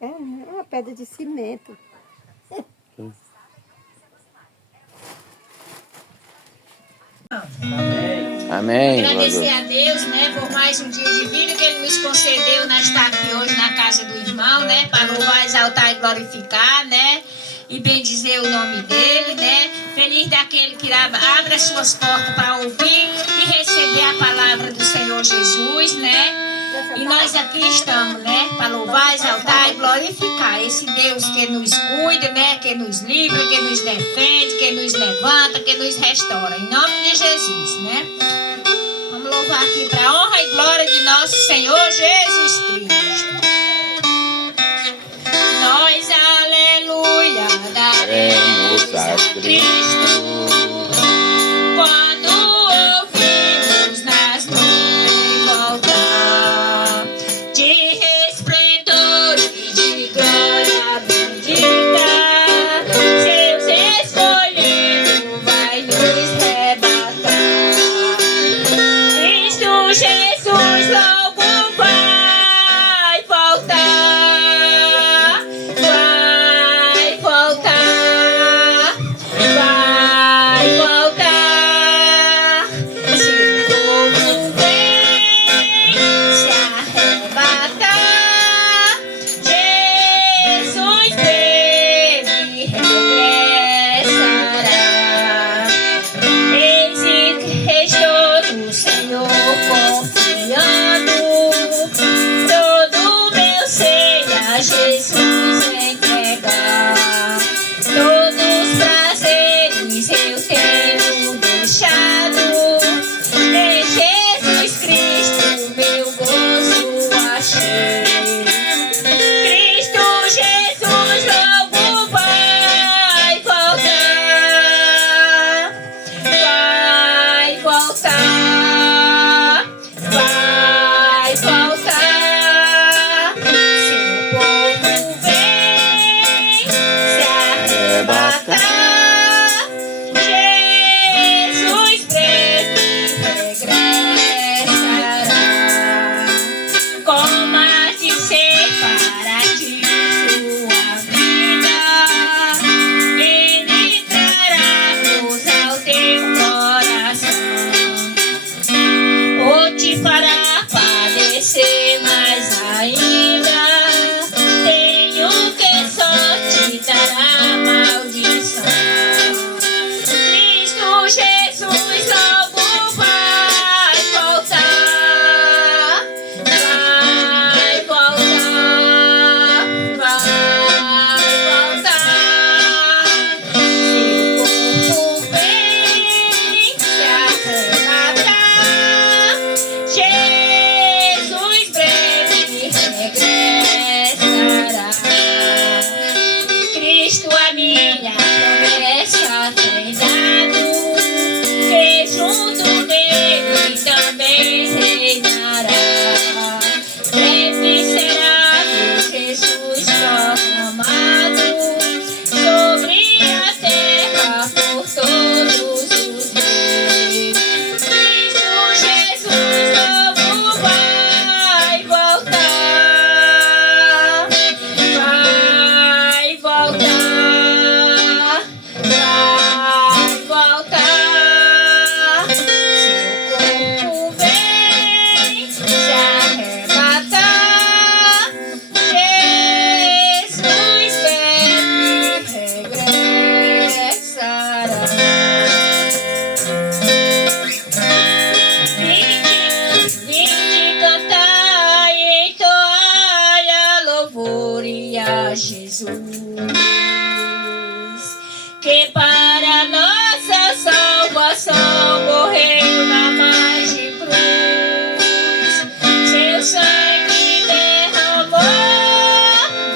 É uma pedra de cimento. Amém. Agradecer a Deus, né, por mais um dia de vida que Ele nos concedeu nós estar aqui hoje na casa do irmão, né, para louvar, exaltar e glorificar, né, e bendizer o nome dele, né. Feliz daquele que abre as suas portas para ouvir e receber a palavra do Senhor Jesus, né. E nós aqui estamos, né, para louvar, exaltar e glorificar esse Deus que nos cuida, né, que nos livra, que nos defende, que nos levanta, que nos restaura. Em nome de Jesus, né. Vamos louvar aqui para a honra e glória de nosso Senhor Jesus Cristo. Nós, aleluia, daremos a Cristo. Quando ouvimos nas nuvens voltar, de resplendor e de glória bendita, seus escolhidos vai nos arrebatar. Cristo Jesus logo vai voltar, vai voltar, vai voltar. Se o povo vem se arrebatar, Jesus breve regressará. Eis que restou do Senhor confiando, todo meu ser a Jesus entregar. Todos os prazeres eu tenho deixado, em Jesus Cristo meu gozo achei. Cristo Jesus logo vai voltar, vai voltar, vai voltar. Se o povo vem se arrebatar, Jesus breve regressará. Como há de ser para ti sua vida, Ele trará luz ao teu coração, ou te fará padecer mais ainda. Tenho que só te dará maldição. Cristo Jesus logo vai voltar, vai voltar, vai voltar. Se o povo vem se arrebatar, Jesus breve regressará. Cristo a minha promessa tem dado, que junto dele também reinará. Breve será meu Jesus proclamado sobre a terra por todos os reis. Cristo Jesus logo vai voltar, vai voltar, vai voltar. Se o povo vem se arrebatar, Jesus breve regressará. Vinde cantar e entoai a louvor e a Jesus, que para nossa salvação morreu na margem cruz. Seu sangue derramou,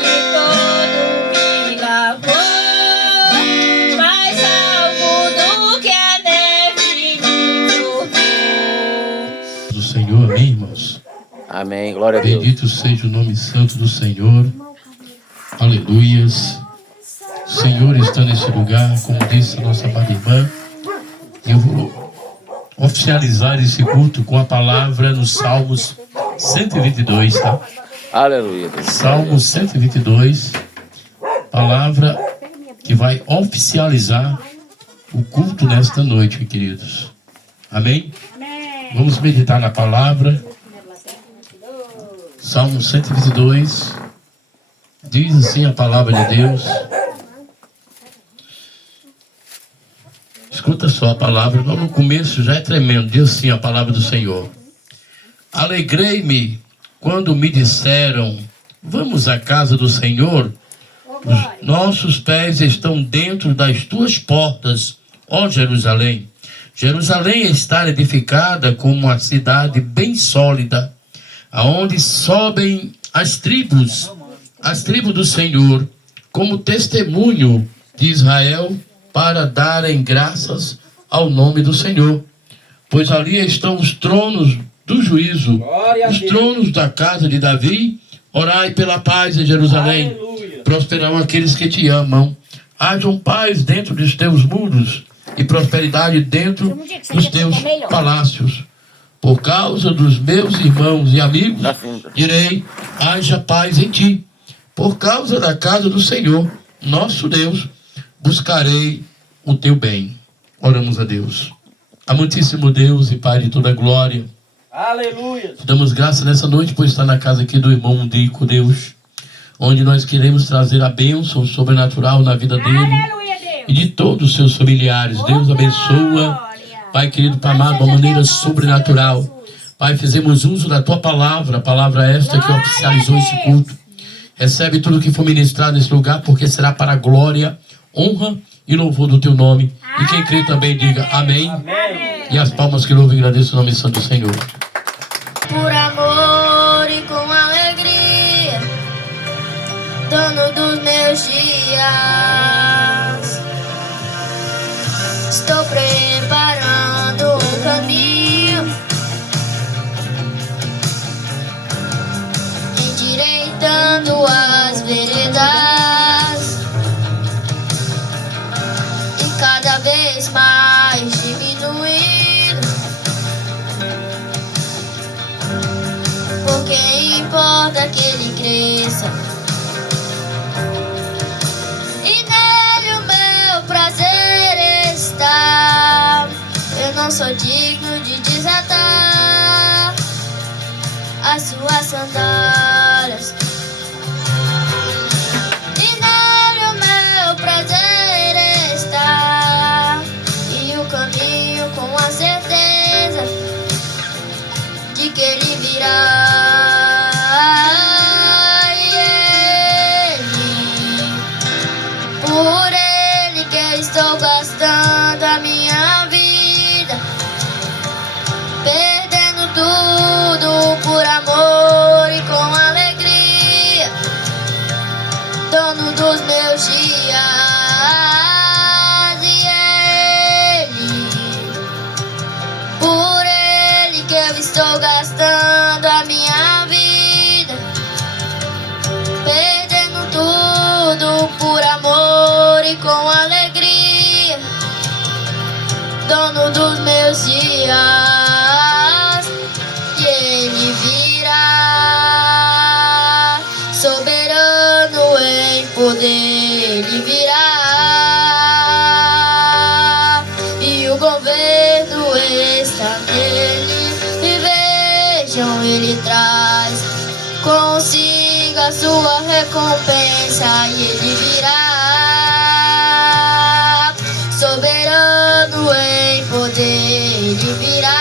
de todo me lavou, mais alvo do que a neve me tornou. Do Senhor, amém, irmãos? Amém. Glória a Deus. Bendito seja o nome santo do Senhor. Aleluias. O Senhor está nesse lugar, como disse a nossa amada irmã. Eu vou oficializar esse culto com a palavra nos Salmos 122, tá? Aleluia, Deus. Salmo 122, palavra que vai oficializar o culto nesta noite, queridos. Amém? Vamos meditar na palavra. Salmo 122, diz assim a palavra de Deus. Escuta só a palavra, no começo já é tremendo, diz assim a palavra do Senhor. Alegrei-me quando me disseram, vamos à casa do Senhor. Os nossos pés estão dentro das tuas portas, ó Jerusalém. Jerusalém está edificada como uma cidade bem sólida, aonde sobem as tribos do Senhor, como testemunho de Israel, para darem graças ao nome do Senhor. Pois ali estão os tronos do juízo, os tronos da casa de Davi. Orai pela paz em Jerusalém. Aleluia. Prosperarão aqueles que te amam. Hajam paz dentro dos teus muros e prosperidade dentro dos teus palácios. Por causa dos meus irmãos e amigos, direi, haja paz em ti. Por causa da casa do Senhor, nosso Deus, buscarei o teu bem. Oramos a Deus. Amantíssimo Deus e Pai de toda glória. Aleluia. Damos graça nessa noite por estar na casa aqui do irmão Dico, Deus, onde nós queremos trazer a bênção sobrenatural na vida dele. Aleluia, Deus. E de todos os seus familiares. Deus abençoa. Pai querido, Pai amado, de uma maneira sobrenatural. Pai, fizemos uso da tua palavra, a palavra esta que oficializou esse culto. Recebe tudo que for ministrado nesse lugar, porque será para a glória, honra e louvor do teu nome. E quem crê também diga amém. Amém. E as palmas que louvam e agradeçam o nome santo do Senhor. Por amor e com alegria, dono dos meus dias, estou preparando um caminho, endireitando as veredas, e cada vez mais diminuindo, porque importa que ele cresça, e nele o meu prazer está. Eu não sou digno de desatar as suas sandálias, e nele o meu prazer está, e o caminho com a certeza de que ele virá. E ele, por ele que eu estou gastando a minha vida, perdendo tudo por amor e com alegria, dono dos meus dias. E ele, por ele que eu estou gastando a minha vida, perdendo tudo por amor e com alegria, dono dos meus dias. E ele virá, soberano em poder, ele virá, e o governo está nele. E vejam, ele traz consigo a sua recompensa, e ele virá, soberano em poder, ele virá,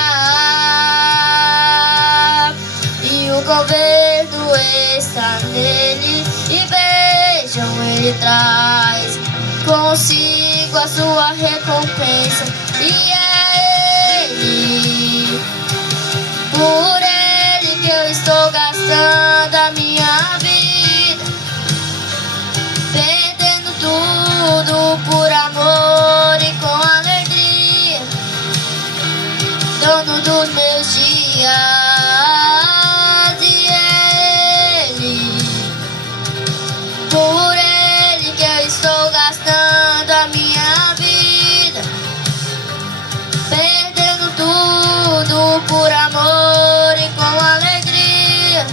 e o governo está nele. E vejam, ele traz consigo a sua recompensa, e é ele, por ele que eu estou gastando a minha vida, perdendo tudo por amor e com alegria, dono dos meus dias. E ele, por ele que eu estou gastando a minha vida, perdendo tudo por amor e com alegria,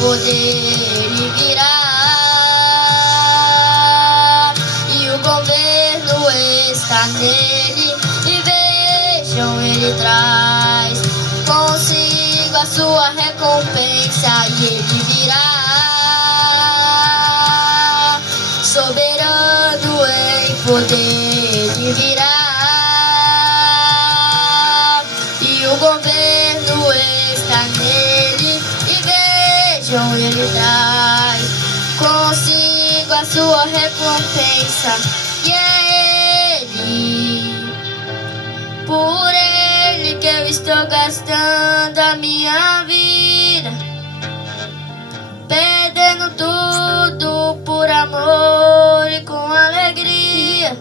poder ele virá. E o governo está nele. E vejam, ele traz consigo a sua recompensa. E ele virá. Soberano em poder ele virá. E o governo está nele. E vejam, ele traz consigo a sua recompensa. E é ele, por ele que eu estou gastando a minha vida, perdendo tudo por amor e com alegria,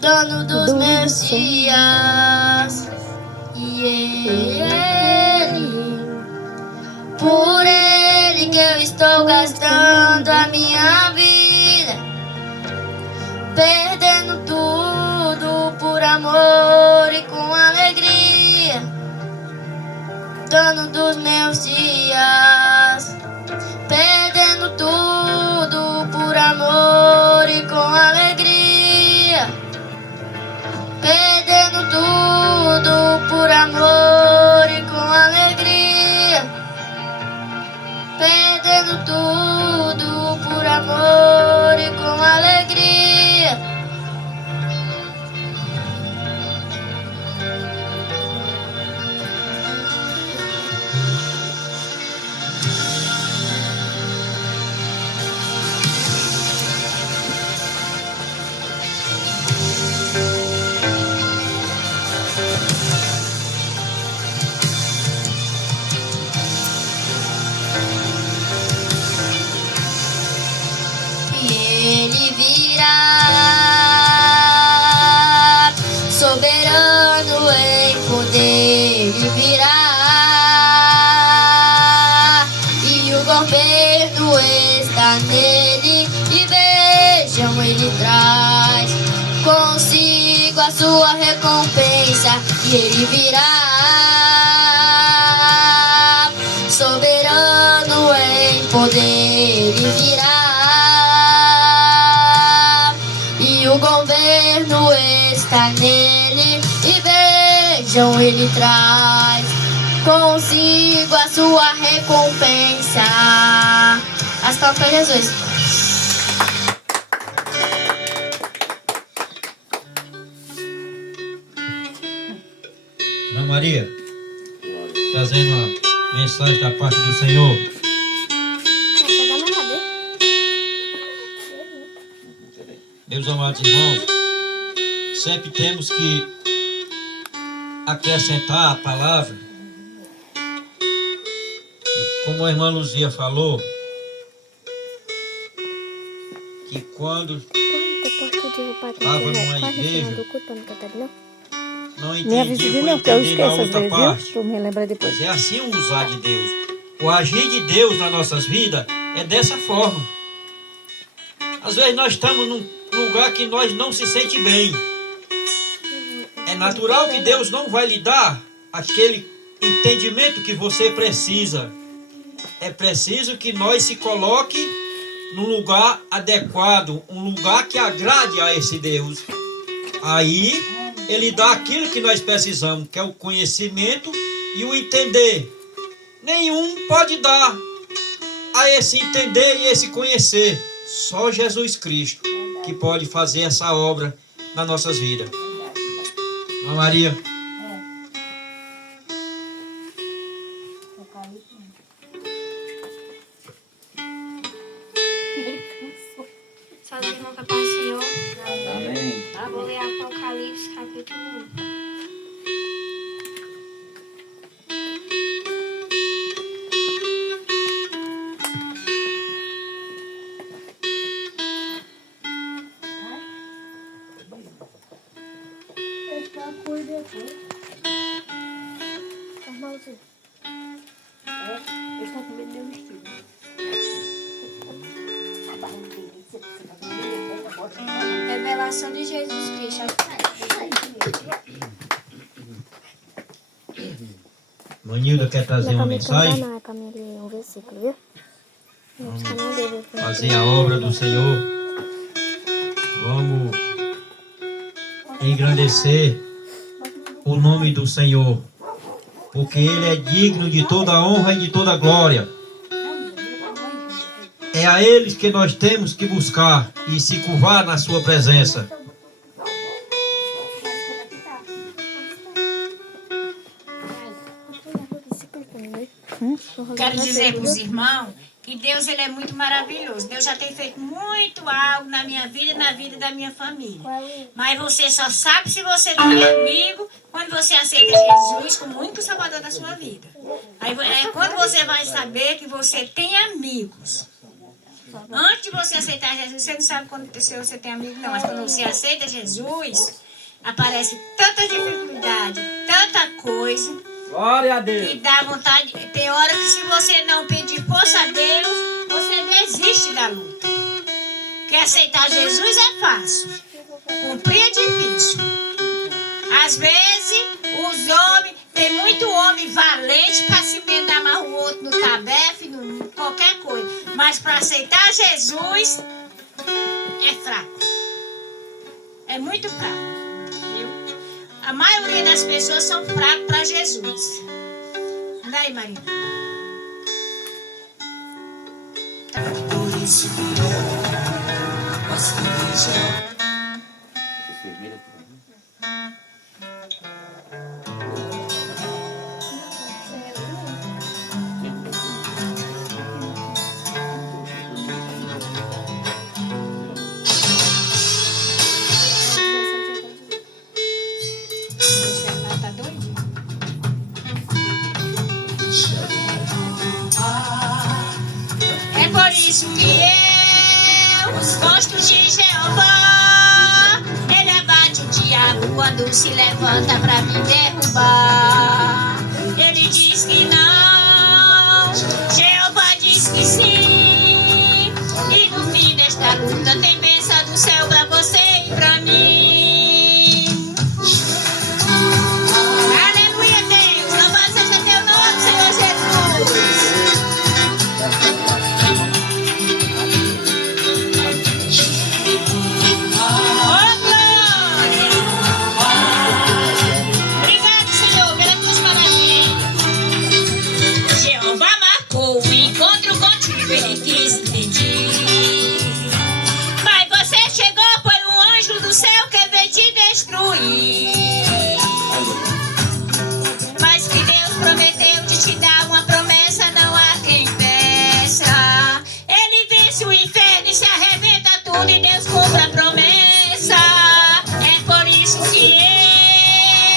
dono dos meus dias. E ele, por ele que eu estou gastando a minha vida, perdendo tudo por amor e com alegria, dono dos meus dias. Perdendo tudo por amor e com alegria, perdendo tudo por amor e com alegria, perdendo tudo por amor e com alegria. Ele virá, soberano em poder, ele virá. E o governo está nele. E vejam, ele traz consigo a sua recompensa. E ele virá, soberano em poder, ele virá. E o governo está nele. E vejam, ele traz consigo a sua recompensa. As palmas para Jesus. Ana Maria, trazendo uma mensagem da parte do Senhor. Meus amados irmãos, sempre temos que acrescentar a palavra. E como a irmã Luzia falou, que quando estava numa igreja, não entendi, foi entender na outra parte. Tu me lembra depois. Mas é assim o usar de Deus. O agir de Deus nas nossas vidas é dessa forma. Às vezes nós estamos num lugar que nós não se sente bem. É natural que Deus não vai lhe dar aquele entendimento que você precisa. É preciso que nós se coloque num lugar adequado, um lugar que agrade a esse Deus. Aí Ele dá aquilo que nós precisamos, que é o conhecimento e o entender. Nenhum pode dar a esse entender e esse conhecer. Só Jesus Cristo que pode fazer essa obra nas nossas vidas. Ana Maria. Salve, irmão, capaz do Senhor. Amém. Vou ler Apocalipse, capítulo 1. Revelação de Jesus Cristo. Manilda quer trazer uma mensagem? Não, é para mim ler um versículo. versículo, viu? Vamos fazer a obra do Senhor. Vamos engrandecer o nome do Senhor, porque Ele é digno de toda honra e de toda glória. É a Ele que nós temos que buscar e se curvar na sua presença. Quero dizer para os irmãos que Deus ele é muito maravilhoso. Deus já tem feito muito algo na minha vida e na vida da minha família. Mas você só sabe se você tem amigo quando você aceita Jesus como o único salvador da sua vida. Aí é quando você vai saber que você tem amigos. Antes de você aceitar Jesus, você não sabe quando você tem amigo, não. Mas quando você aceita Jesus, aparece tanta dificuldade, tanta coisa. Glória a Deus. Que dá vontade. Tem hora que se você não pedir força a Deus, você desiste da luta. Porque aceitar Jesus é fácil. Cumprir é difícil. Às vezes, os homens, tem muito homem valente para se emendar mais o outro no tabefe, no qualquer coisa. Mas para aceitar Jesus, é fraco. É muito fraco. Viu? A maioria das pessoas são fracas para Jesus. Anda aí, Maria. Tá doido? É por isso que eu gosto de Jeová. Ele abate o diabo quando se levanta pra me derrubar. Ele diz que não, Jeová diz que sim. E no fim desta luta tem bênção do céu pra você e pra mim. Aleluia, Deus. Louvado seja teu nome, Senhor Jesus. Obrigado, Senhor, pelas tuas maravilhas. Jeová marcou o encontro contigo, ele quis pedir. Mas você chegou por um anjo do céu que veio te destruir. Mas que Deus prometeu de te dar uma promessa, não há quem peça. Ele vence o inferno e se arrebenta tudo e Deus cumpre a promessa. É por isso que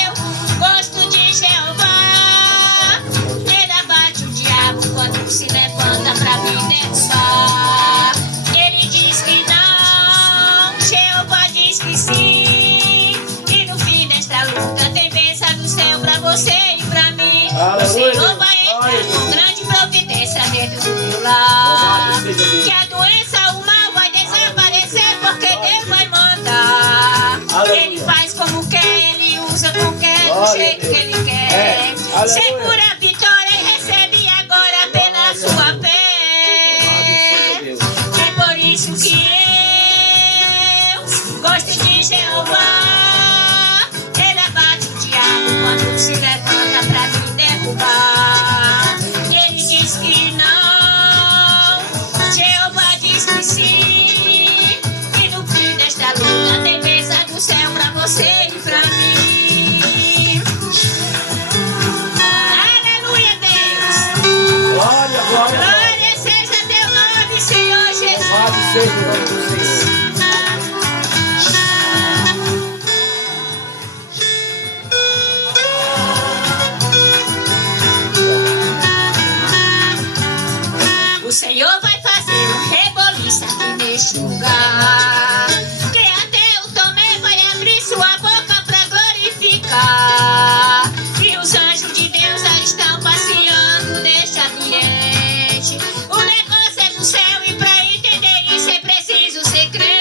eu gosto de Jeová. Ele abate o diabo quando se levanta pra me derrubar. Ele diz que não, Jeová diz que sim. E no fim desta luta tem bênção do céu pra você e pra mim. O Senhor vai entrar com grande providência dentro do teu lar. Que a doença, o mal vai desaparecer porque Deus vai mandar. Ele faz como quer, ele usa como quer, do jeito que ele quer. Segura a vitória e recebe agora pela sua fé. É por isso que eu gosto de Jeová. Ele abate o diabo quando se levanta pra me derrubar. Ele diz que não, Jeová diz que sim. E no fim desta luta tem bênção do céu pra você e pra mim. Aleluia, Deus. Glória, glória. Glória seja teu nome, Senhor Jesus. Louvado seja o nome do Senhor. O Senhor vai fazer um reboliço aqui neste lugar. Que até o Tomé vai abrir sua boca pra glorificar. E os anjos de Deus já estão passeando neste ambiente. O negócio é do céu e pra entender isso é preciso ser crente.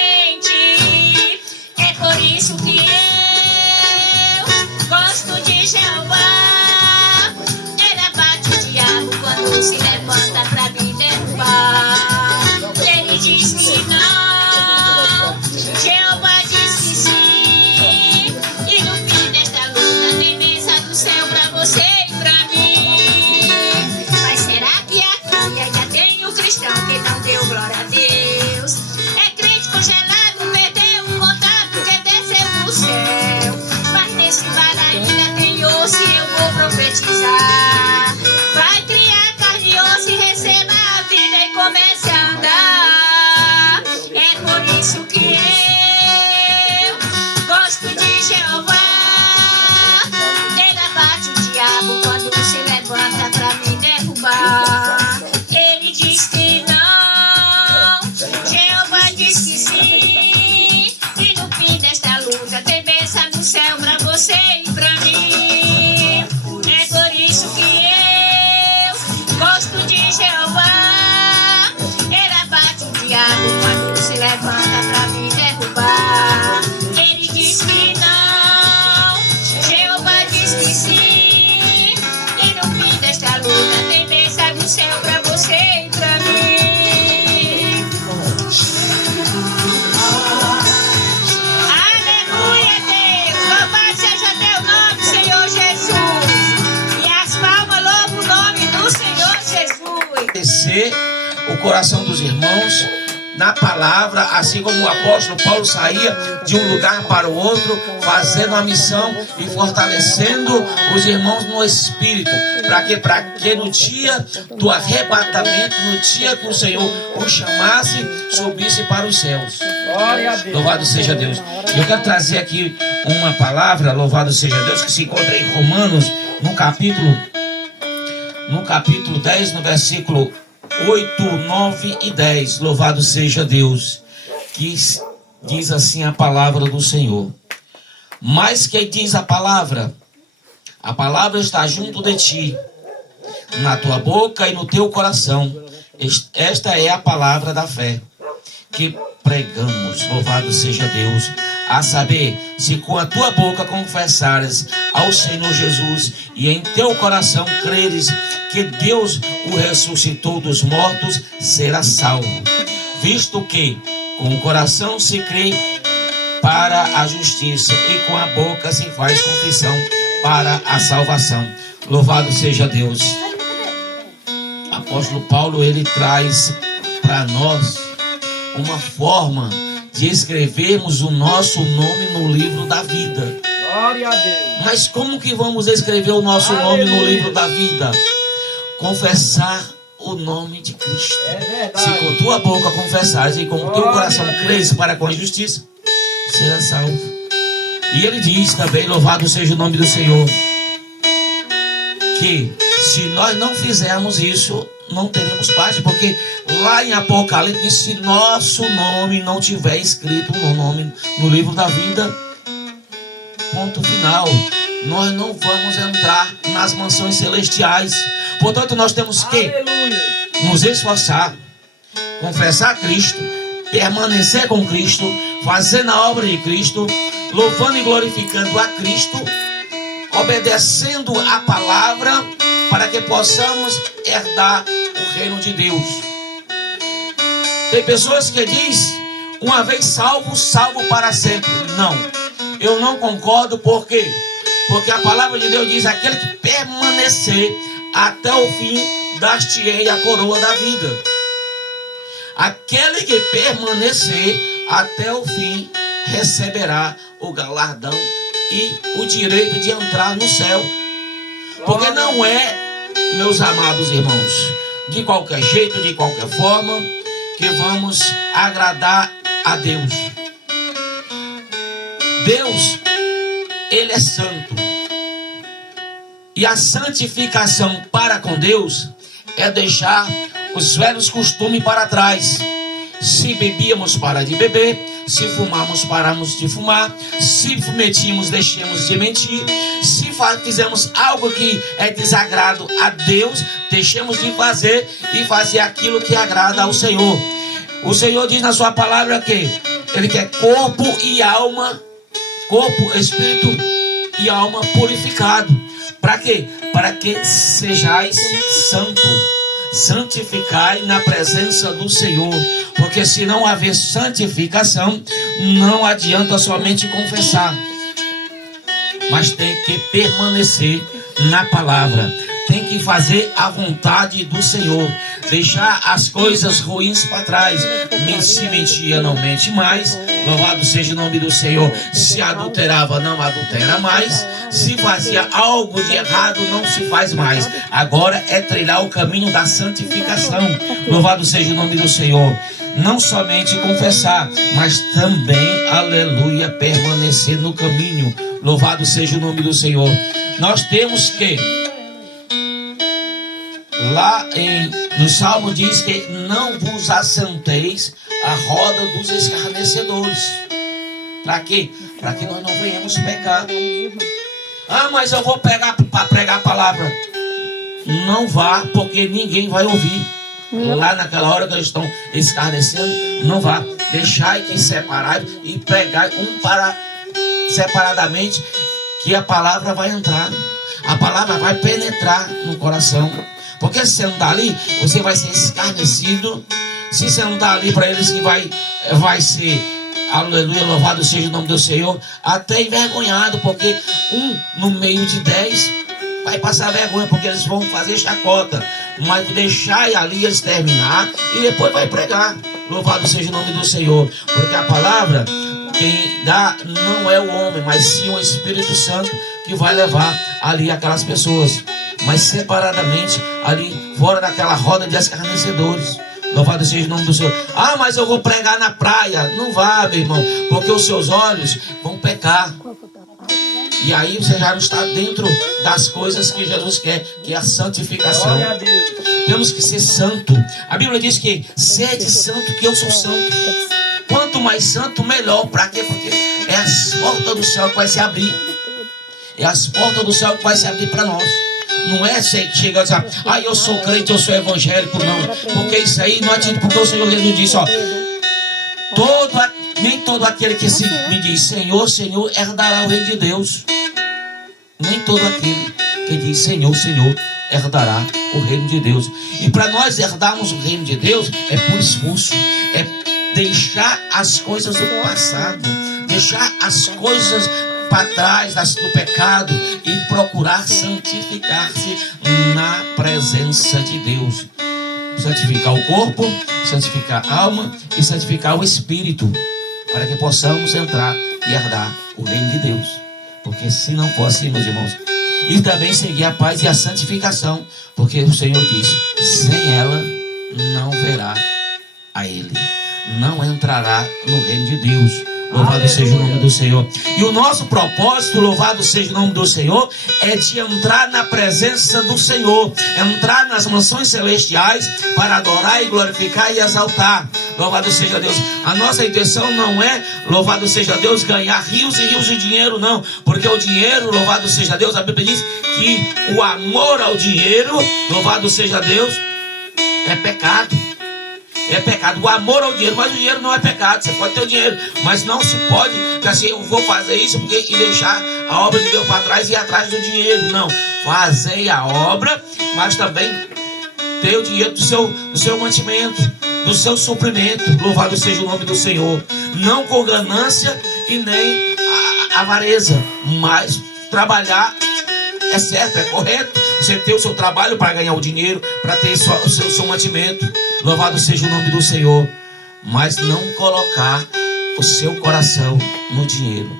aquecer o coração dos irmãos na palavra, assim como o apóstolo Paulo saía de um lugar para o outro, fazendo a missão e fortalecendo os irmãos no Espírito. Para quê? Para que no dia do arrebatamento, no dia que o Senhor o chamasse, subisse para os céus. Louvado seja Deus. Eu quero trazer aqui uma palavra, louvado seja Deus, que se encontra em Romanos, no capítulo 10, no versículo 8, 9 e 10, louvado seja Deus, que diz assim a palavra do Senhor. Mas que diz a palavra está junto de ti, na tua boca e no teu coração. Esta é a palavra da fé que pregamos, louvado seja Deus. A saber, se com a tua boca confessares ao Senhor Jesus e em teu coração creres que Deus o ressuscitou dos mortos, será salvo. Visto que com o coração se crê para a justiça e com a boca se faz confissão para a salvação. Louvado seja Deus. Apóstolo Paulo, ele traz para nós uma forma de escrevermos o nosso nome no livro da vida. Glória a Deus. Mas como que vamos escrever o nosso nome no livro da vida? Confessar o nome de Cristo. É verdade. Se com tua boca confessares e com o teu coração creres para com a justiça, será salvo. E ele diz também, louvado seja o nome do Senhor, que se nós não fizermos isso, não teremos parte, porque lá em Apocalipse diz: se nosso nome não tiver escrito no livro da vida, ponto final, nós não vamos entrar nas mansões celestiais. Portanto, nós temos que nos esforçar, confessar Cristo, permanecer com Cristo, fazendo a obra de Cristo, louvando e glorificando a Cristo, obedecendo a palavra, para que possamos herdar o reino de Deus. Tem pessoas que dizem: uma vez salvo, salvo para sempre. Não, eu não concordo. Por quê? Porque a palavra de Deus diz: aquele que permanecer até o fim, dar-te-ei a coroa da vida. Aquele que permanecer até o fim receberá o galardão e o direito de entrar no céu. Porque não é, meus amados irmãos, de qualquer jeito, de qualquer forma, que vamos agradar a Deus. Deus, Ele é santo. E a santificação para com Deus é deixar os velhos costumes para trás. Se bebíamos, parar de beber. Se fumamos, paramos de fumar. Se mentimos, deixemos de mentir. Se fizemos algo que é desagrado a Deus, deixemos de fazer e fazer aquilo que agrada ao Senhor. O Senhor diz na sua palavra que Ele quer corpo e alma, corpo, espírito e alma purificado. Para quê? Para que sejais santos. Santificai na presença do Senhor, porque se não haver santificação, não adianta somente confessar, mas tem que permanecer na palavra, tem que fazer a vontade do Senhor, deixar as coisas ruins para trás. Se mentia, não mente mais, louvado seja o nome do Senhor. Se adulterava, não adultera mais. Se fazia algo de errado, não se faz mais. Agora é trilhar o caminho da santificação. Louvado seja o nome do Senhor. Não somente confessar, mas também, aleluia, permanecer no caminho. Louvado seja o nome do Senhor. Nós temos que, lá no Salmo diz que não vos assenteis à roda dos escarnecedores. Para quê? Para que nós não venhamos pecar. Ah, mas eu vou pegar para pregar a palavra. Não vá, porque ninguém vai ouvir. Lá naquela hora que eles estão escarnecendo, não vá. Deixai que separai e pregai separadamente, que a palavra vai entrar. A palavra vai penetrar no coração. Porque se você não está ali, você vai ser escarnecido. Se você não está ali, para eles que vai ser, aleluia, louvado seja o nome do Senhor, até envergonhado, porque no meio de 10 vai vai passar vergonha, porque eles vão fazer chacota. Mas deixar ali eles terminar e depois vai pregar. Louvado seja o nome do Senhor. Porque a palavra, quem dá não é o homem, mas sim o Espírito Santo que vai levar ali aquelas pessoas. Mas separadamente, ali fora daquela roda de escarnecedores. Louvado seja o nome do Senhor. Ah, mas eu vou pregar na praia. Não vá, meu irmão, porque os seus olhos vão pecar. E aí você já não está dentro das coisas que Jesus quer, que é a santificação. Glória a Deus. Temos que ser santo. A Bíblia diz que sede santo, que eu sou santo. Quanto mais santo, melhor. Para quê? Porque é as portas do céu que vai se abrir. É as portas do céu que vai se abrir para nós. Não é chegar e dizer, ah, eu sou crente, eu sou evangélico, não. Porque isso aí não atinge, porque o Senhor Jesus disse, ó, nem todo aquele que me diz Senhor, Senhor, herdará o reino de Deus. Nem todo aquele que diz Senhor, Senhor, herdará o reino de Deus. E para nós herdarmos o reino de Deus é por esforço, é deixar as coisas do passado, deixar as coisas para trás do pecado e procurar santificar-se na presença de Deus. Santificar o corpo, santificar a alma e santificar o espírito, para que possamos entrar e herdar o reino de Deus. Porque se não for assim, meus irmãos, e também seguir a paz e a santificação, porque o Senhor disse, sem ela não verá a Ele, não entrará no reino de Deus. Louvado seja o nome do Senhor. E o nosso propósito, louvado seja o nome do Senhor, é de entrar na presença do Senhor, entrar nas mansões celestiais para adorar e glorificar e exaltar. Louvado seja Deus. A nossa intenção não é, louvado seja Deus, ganhar rios e rios de dinheiro, não. Porque o dinheiro, louvado seja Deus, a Bíblia diz que o amor ao dinheiro, louvado seja Deus, é pecado. É pecado, o amor ao dinheiro, mas o dinheiro não é pecado. Você pode ter o dinheiro, mas não se pode, que assim, eu vou fazer isso e deixar a obra de Deus para trás e ir atrás do dinheiro. Não, fazei a obra, mas também ter o dinheiro do seu mantimento, do seu suprimento. Louvado seja o nome do Senhor. Não com ganância e nem avareza, mas trabalhar é certo, é correto. Você ter o seu trabalho para ganhar o dinheiro, para ter o seu mantimento. Louvado seja o nome do Senhor. Mas não colocar o seu coração no dinheiro,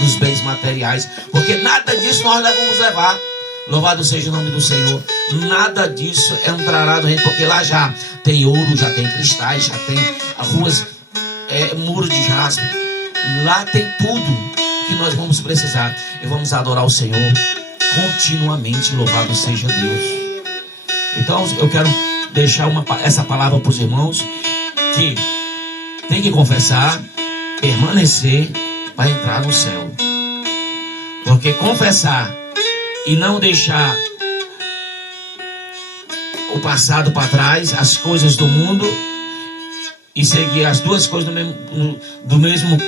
nos bens materiais, porque nada disso nós vamos levar. Louvado seja o nome do Senhor. Nada disso entrará no reino, porque lá já tem ouro, já tem cristais, já tem ruas, muro de jaspe. Lá tem tudo que nós vamos precisar. E vamos adorar o Senhor continuamente. Louvado seja Deus. Então eu quero deixar essa palavra para os irmãos, que tem que confessar, permanecer para entrar no céu. Porque confessar e não deixar o passado para trás, as coisas do mundo, e seguir as duas coisas do mesmo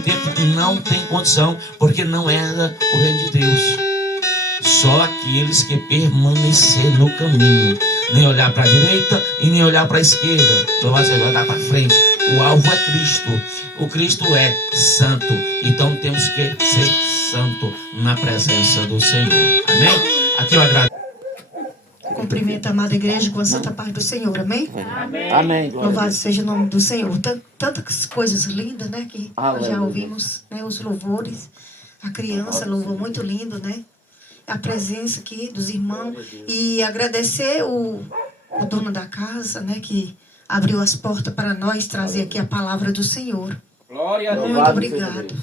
tempo, não tem condição, porque não herda o reino de Deus. Só aqueles que permanecer no caminho, nem olhar para a direita e nem olhar para a esquerda, não vai olhar para frente. O alvo é Cristo. O Cristo é santo. Então temos que ser santo na presença do Senhor. Amém? Aqui eu agradeço. Cumprimento a amada igreja com a santa paz do Senhor. Amém? Amém. Amém. Louvado seja o nome do Senhor. Tantas coisas lindas, né? Que nós já ouvimos, né? Os louvores. A criança louvou muito lindo, né? A presença aqui dos irmãos. E agradecer o dono da casa, né? Que abriu as portas para nós trazer aqui a palavra do Senhor. Glória a Deus. Muito obrigado.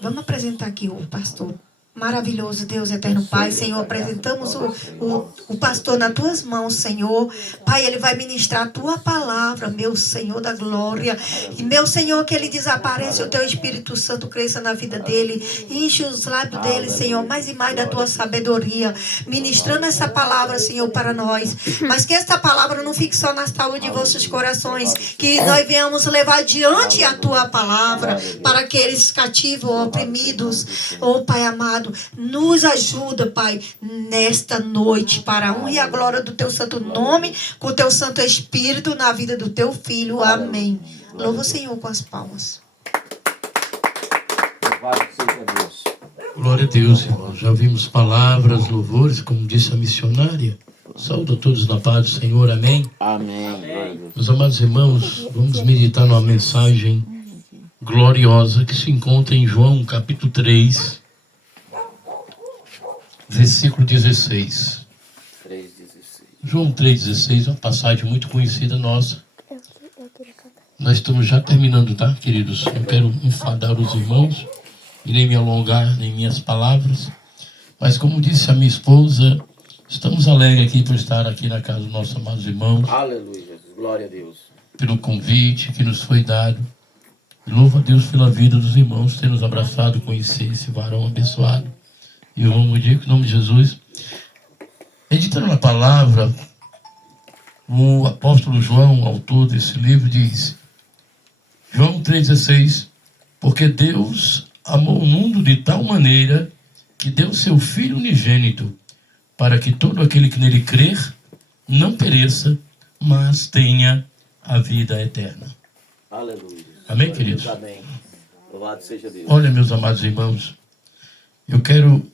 Vamos apresentar aqui o pastor. Maravilhoso Deus, eterno Pai, Senhor, apresentamos o pastor nas tuas mãos, Senhor. Pai, ele vai ministrar a tua palavra, meu Senhor da glória. E meu Senhor, que ele desapareça, o teu Espírito Santo cresça na vida dele. Enche os lábios dele, Senhor, mais e mais da tua sabedoria. Ministrando essa palavra, Senhor, para nós. Mas que esta palavra não fique só na saúde de vossos corações. Que nós venhamos levar diante a tua palavra para aqueles cativos, oprimidos. Oh, Pai amado, nos ajuda, Pai, nesta noite, para a honra e a glória do teu santo nome, com o teu santo Espírito na vida do teu filho. Amém. Louva o Senhor com as palmas. Louvado seja Deus. Glória a Deus, irmãos. Já ouvimos palavras, louvores, como disse a missionária. Saúde a todos na paz do Senhor, amém? Amém. Meus amados irmãos, vamos meditar numa mensagem gloriosa que se encontra em João, capítulo 3, versículo 16. 3:16. João 3,16 é uma passagem muito conhecida nossa. Nós estamos já terminando, tá, queridos? Não quero enfadar os irmãos e nem me alongar em minhas palavras. Mas como disse a minha esposa, estamos alegres aqui por estar aqui na casa dos nossos amados irmãos. Aleluia, Jesus. Glória a Deus. Pelo convite que nos foi dado. E louvo a Deus pela vida dos irmãos, ter nos abraçado, conhecer esse varão abençoado. E eu amo o dia, em nome de Jesus. Editando na palavra, o apóstolo João, autor desse livro, diz, João 3,16, porque Deus amou o mundo de tal maneira que deu seu Filho unigênito, para que todo aquele que nele crer não pereça, mas tenha a vida eterna. Aleluia. Amém, queridos? Amém. Louvado seja Deus. Olha, meus amados irmãos, eu quero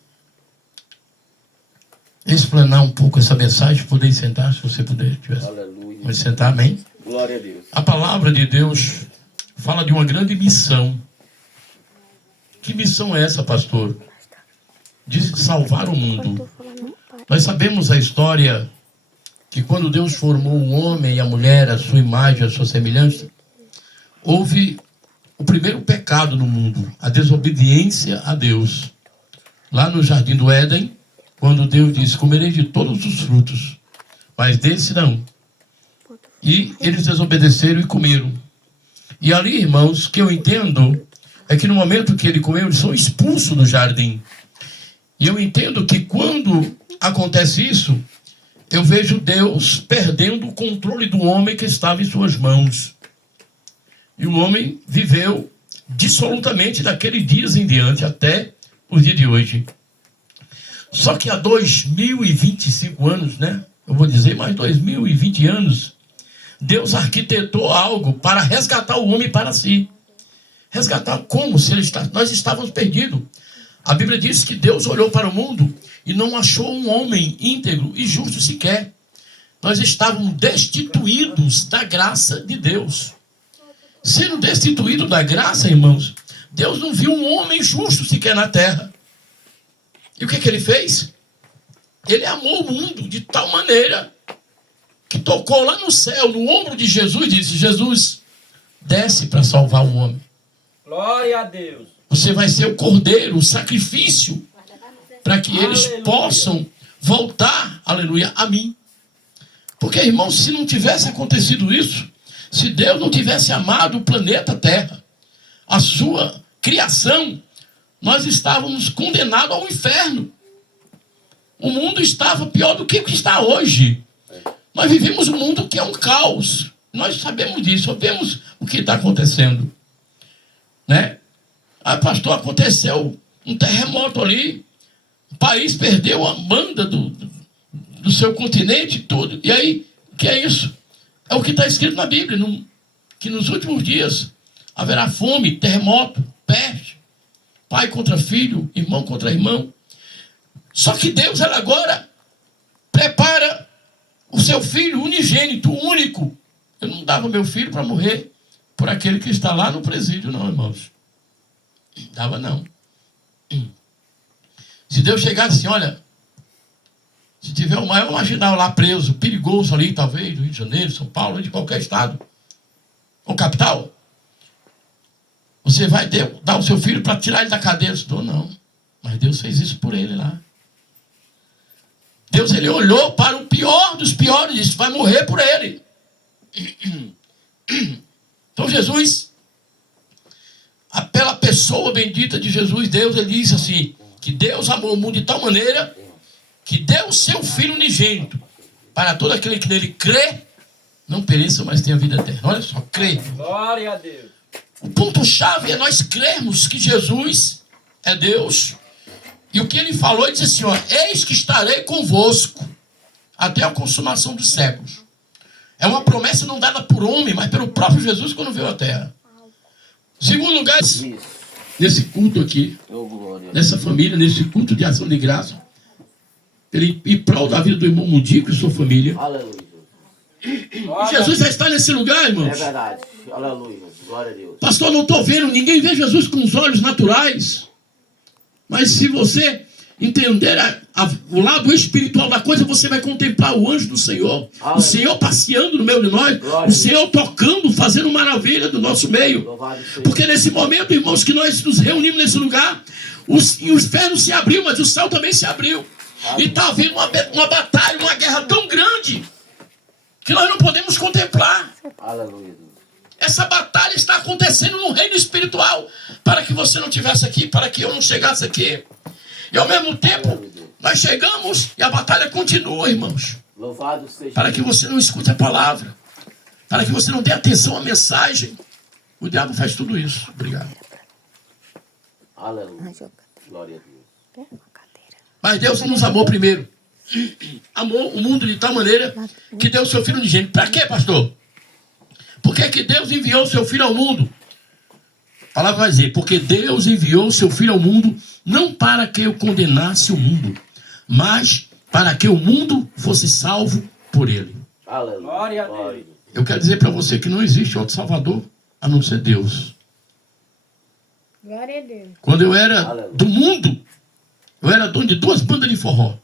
explanar um pouco essa mensagem. Poder sentar, se você puder. Aleluia. Pode sentar, amém? Glória a Deus. A palavra de Deus fala de uma grande missão. Que missão é essa, pastor? De salvar o mundo. Nós sabemos a história que quando Deus formou o homem e a mulher, a sua imagem, a sua semelhança, houve o primeiro pecado no mundo, a desobediência a Deus. Lá no Jardim do Éden, quando Deus disse, comereis de todos os frutos, mas desse não. E eles desobedeceram e comeram. E ali, irmãos, que eu entendo é que no momento que ele comeu, eles são expulsos do jardim. E eu entendo que quando acontece isso, eu vejo Deus perdendo o controle do homem que estava em suas mãos. E o homem viveu dissolutamente daqueles dias em diante até o dia de hoje. Só que há 2025 anos, né? Eu vou dizer mais 2020 anos, Deus arquitetou algo para resgatar o homem para si. Resgatar como? Se nós estávamos perdidos. A Bíblia diz que Deus olhou para o mundo e não achou um homem íntegro e justo sequer. Nós estávamos destituídos da graça de Deus. Sendo destituído da graça, irmãos, Deus não viu um homem justo sequer na terra. E o que ele fez? Ele amou o mundo de tal maneira que tocou lá no céu, no ombro de Jesus, e disse, Jesus, desce para salvar o homem. Glória a Deus. Você vai ser o cordeiro, o sacrifício, para que eles Aleluia. possam voltar, aleluia, a mim. Porque, irmãos, se não tivesse acontecido isso, se Deus não tivesse amado o planeta Terra, a sua criação, nós estávamos condenados ao inferno. O mundo estava pior do que o que está hoje. Nós vivemos um mundo que é um caos. Nós sabemos disso, sabemos o que está acontecendo. Né? Ah, pastor, aconteceu um terremoto ali, o país perdeu a banda do seu continente, tudo. E aí, o que é isso? É o que está escrito na Bíblia, que nos últimos dias haverá fome, terremoto, peste, pai contra filho, irmão contra irmão. Só que Deus, ela agora prepara o seu filho unigênito, único. Eu não dava meu filho para morrer por aquele que está lá no presídio, não, irmãos. Dava não. Se Deus chegasse assim, olha, se tiver o maior marginal lá preso, perigoso ali, talvez, do Rio de Janeiro, São Paulo, de qualquer estado, ou capital, você vai dar o seu filho para tirar ele da cadeia? Eu disse, não. Mas Deus fez isso por ele lá. Deus, ele olhou para o pior dos piores e disse, vai morrer por ele. Então Jesus, pela pessoa bendita de Jesus, Deus, ele disse assim, que Deus amou o mundo de tal maneira que deu o seu Filho unigênito para todo aquele que nele crê, não pereça, mas tenha vida eterna. Olha só, crê. Glória a Deus. O ponto-chave é nós crermos que Jesus é Deus. E o que ele falou, ele disse assim, ó, eis que estarei convosco até a consumação dos séculos. É uma promessa não dada por homem, mas pelo próprio Jesus quando veio à terra. Segundo lugar, nesse culto aqui, Oh, glória. nessa família, nesse culto de ação de graça. Ele, em prol da vida do irmão Mundico e sua família. Aleluia. E Jesus já está nesse lugar, É irmãos. verdade. Aleluia. Glória a Deus. Pastor, não estou vendo, ninguém vê Jesus com os olhos naturais. Mas se você entender o lado espiritual da coisa, você vai contemplar o anjo do Senhor. O Senhor passeando no meio de nós. O Senhor tocando, fazendo maravilha do nosso meio. Louvado seja. Porque nesse momento, irmãos, que nós nos reunimos nesse lugar, o inferno se abriu, mas o céu também se abriu. E está havendo uma batalha, uma guerra tão grande, que nós não podemos contemplar. Aleluia, Deus. Essa batalha está acontecendo no reino espiritual, para que você não estivesse aqui, para que eu não chegasse aqui. E ao mesmo tempo, nós chegamos e a batalha continua, irmãos. Louvado seja. Para que você não escute a palavra, para que você não dê atenção à mensagem. O diabo faz tudo isso. Obrigado. Aleluia. Glória a Deus. Mas Deus nos amou primeiro. Amou o mundo de tal maneira que deu o seu filho unigênito. Para quê, pastor? Por que Deus enviou o seu filho ao mundo? A palavra vai dizer, porque Deus enviou o seu filho ao mundo, não para que eu condenasse o mundo, mas para que o mundo fosse salvo por ele. Aleluia. Glória a Glória. Deus. Eu quero dizer para você que não existe outro salvador a não ser Deus. Glória a Deus. Quando eu era do mundo, eu era dono de 2 bandas de forró.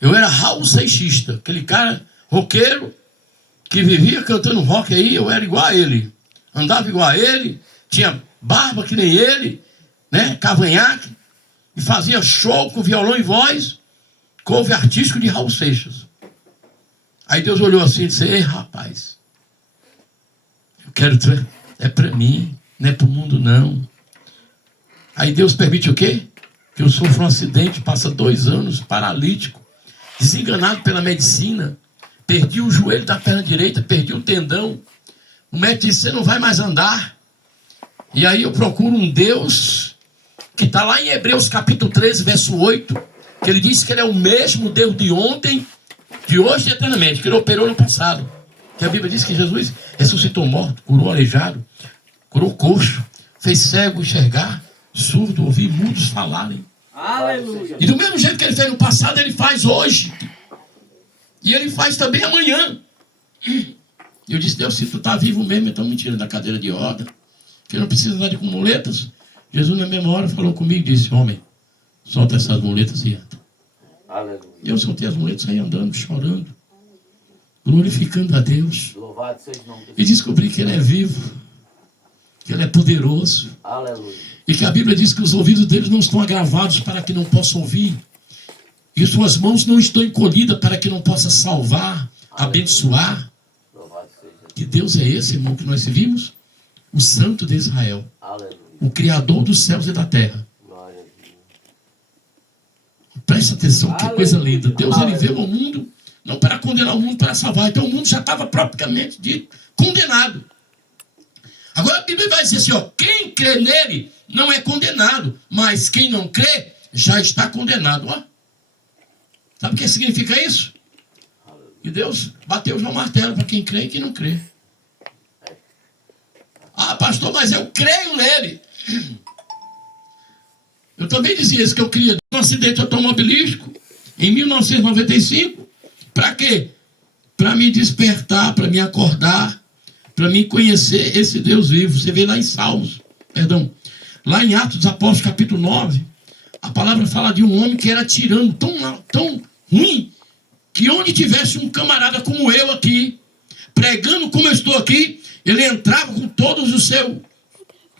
Eu era Raul Seixista, aquele cara roqueiro que vivia cantando rock aí, eu era igual a ele. Andava igual a ele, tinha barba que nem ele, né? Cavanhaque, e fazia show com violão e voz, cover artístico de Raul Seixas. Aí Deus olhou assim e disse, ei, rapaz, eu quero, é para mim, não é para o mundo não. Aí Deus permite o quê? Que eu sofro um acidente, passa 2 anos, paralítico, desenganado pela medicina, perdi o joelho da perna direita, perdi o tendão. O médico disse, você não vai mais andar. E aí eu procuro um Deus que está lá em Hebreus capítulo 13, verso 8, que ele diz que ele é o mesmo Deus de ontem, de hoje e eternamente, que ele operou no passado. Que a Bíblia diz que Jesus ressuscitou morto, curou aleijado, curou coxo, fez cego enxergar, surdo ouvir, mudos falarem. Aleluia. E do mesmo jeito que ele fez no passado, ele faz hoje. E ele faz também amanhã. E eu disse, Deus, se tu está vivo mesmo, então me tira da cadeira de roda. Que não precisa andar com muletas. Jesus na mesma hora falou comigo e disse, homem, solta essas muletas e anda. Aleluia. Eu soltei as muletas, saí andando, chorando, glorificando a Deus. Louvado seja o nome de E Deus. descobri que ele é vivo, que ele é poderoso. Aleluia. E que a Bíblia diz que os ouvidos deles não estão agravados para que não possam ouvir. E suas mãos não estão encolhidas para que não possa salvar, abençoar. Louvado seja Deus. Que Deus é esse, irmão, que nós servimos? O Santo de Israel, Aleluia. o Criador dos céus e da terra. Glória a Deus. Presta atenção, que coisa linda. Deus, ele Aleluia. veio ao mundo, não para condenar o mundo, para salvar. Então o mundo já estava propriamente dito, condenado. Agora a Bíblia vai dizer assim, ó, quem crê nele não é condenado, mas quem não crê já está condenado. Ó. Sabe o que significa isso? E Deus bateu já o martelo para quem crê e quem não crê. Ah, pastor, mas eu creio nele. Eu também dizia isso, que eu queria um acidente automobilístico em 1995. Para quê? Para me despertar, para me acordar, para me conhecer esse Deus vivo. Você vê lá em Salmos, perdão, lá em Atos dos Apóstolos, capítulo 9, a palavra fala de um homem que era tirano, tão ruim, que onde tivesse um camarada como eu aqui, pregando como eu estou aqui, ele entrava com todos os seus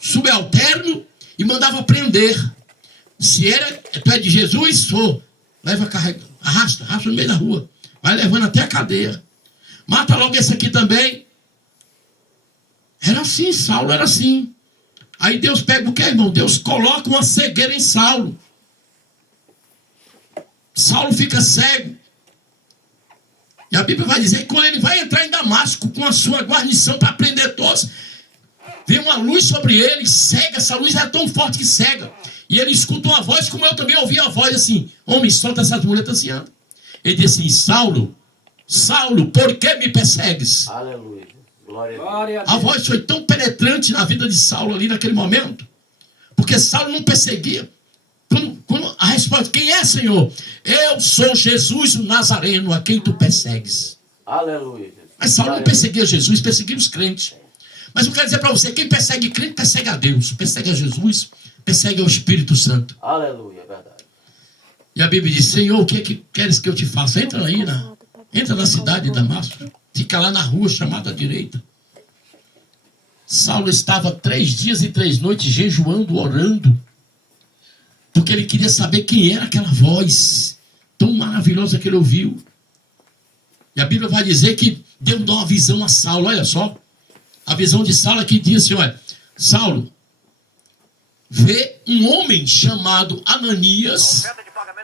subalternos e mandava prender. Se tu é de Jesus, sou. Leva, carrega, arrasta no meio da rua. Vai levando até a cadeia. Mata logo esse aqui também. Era assim, Saulo era assim. Aí Deus pega o que, irmão? Deus coloca uma cegueira em Saulo. Saulo fica cego. E a Bíblia vai dizer que quando ele vai entrar em Damasco com a sua guarnição para prender todos, vem uma luz sobre ele, cega. Essa luz é tão forte que cega. E ele escuta uma voz, como eu também ouvi a voz assim: homem, solta essas muletas e anda. Ele disse assim: Saulo, Saulo, por que me persegues? Aleluia. Glória a Deus. Glória a A Deus. voz foi tão penetrante na vida de Saulo ali naquele momento. Porque Saulo não perseguia. Quando a resposta, quem é, Senhor? Eu sou Jesus o Nazareno, a quem tu persegues. Aleluia, Jesus. Mas Saulo não Glória a Deus. perseguia Jesus, perseguia os crentes. Mas eu quero dizer para você, quem persegue crente, persegue a Deus. Persegue a Jesus, persegue ao Espírito Santo. Aleluia, é verdade. E a Bíblia diz, Senhor, o que é que queres que eu te faça? Entra aí, entra na cidade de Damasco. Fica lá na rua chamada à direita. Saulo estava 3 dias e 3 noites jejuando, orando. Porque ele queria saber quem era aquela voz tão maravilhosa que ele ouviu. E a Bíblia vai dizer que Deus dá uma visão a Saulo. Olha só. A visão de Saulo aqui diz assim, olha. Saulo, vê um homem chamado Ananias,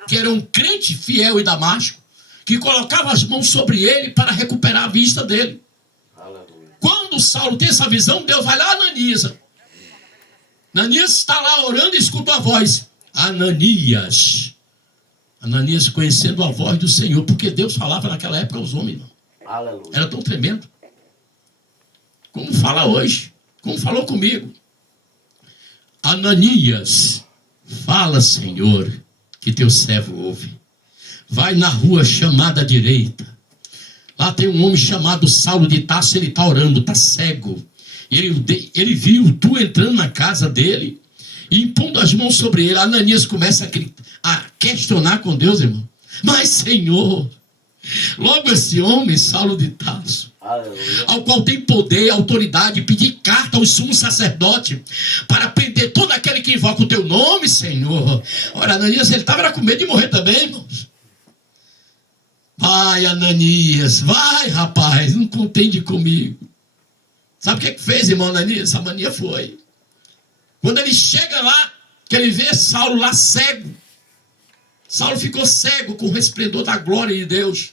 que era um crente fiel em Damasco, que colocava as mãos sobre ele para recuperar a vista dele. Aleluia. Quando Saulo tem essa visão, Deus vai lá, Ananias. Ananias está lá orando e escuta a voz. Ananias. Ananias conhecendo a voz do Senhor, porque Deus falava naquela época aos homens. Não. Aleluia. Era tão tremendo. Como fala hoje. Como falou comigo. Ananias, fala, Senhor, que teu servo ouve. Vai na rua chamada à direita. Lá tem um homem chamado Saulo de Tarso, ele está orando, está cego. Ele viu tu entrando na casa dele e impondo as mãos sobre ele. Ananias começa a questionar com Deus, irmão. Mas, Senhor, logo esse homem, Saulo de Tarso, Aleluia. ao qual tem poder e autoridade, pedir carta ao sumo sacerdote para prender todo aquele que invoca o teu nome, Senhor. Ora, Ananias, ele estava com medo de morrer também, irmãos. Vai, Ananias, vai, rapaz, não contende comigo. Sabe o que fez, irmão Ananias? A mania foi. Quando ele chega lá, que ele vê Saulo lá cego. Saulo ficou cego com o resplendor da glória de Deus.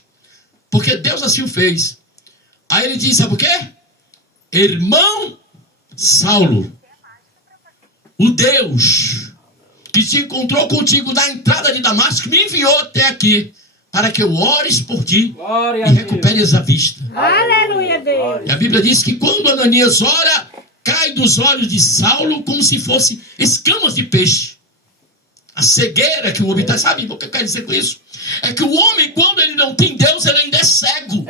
Porque Deus assim o fez. Aí ele diz, sabe o quê? Irmão Saulo, o Deus que se encontrou contigo na entrada de Damasco me enviou até aqui para que eu ores por ti Glória e a Deus. recuperes a vista. Aleluia, Deus. E a Bíblia diz que quando Ananias ora, cai dos olhos de Saulo como se fossem escamas de peixe. A cegueira que o homem está, sabe o que eu quero dizer com isso? É que o homem, quando ele não tem Deus, ele ainda é cego.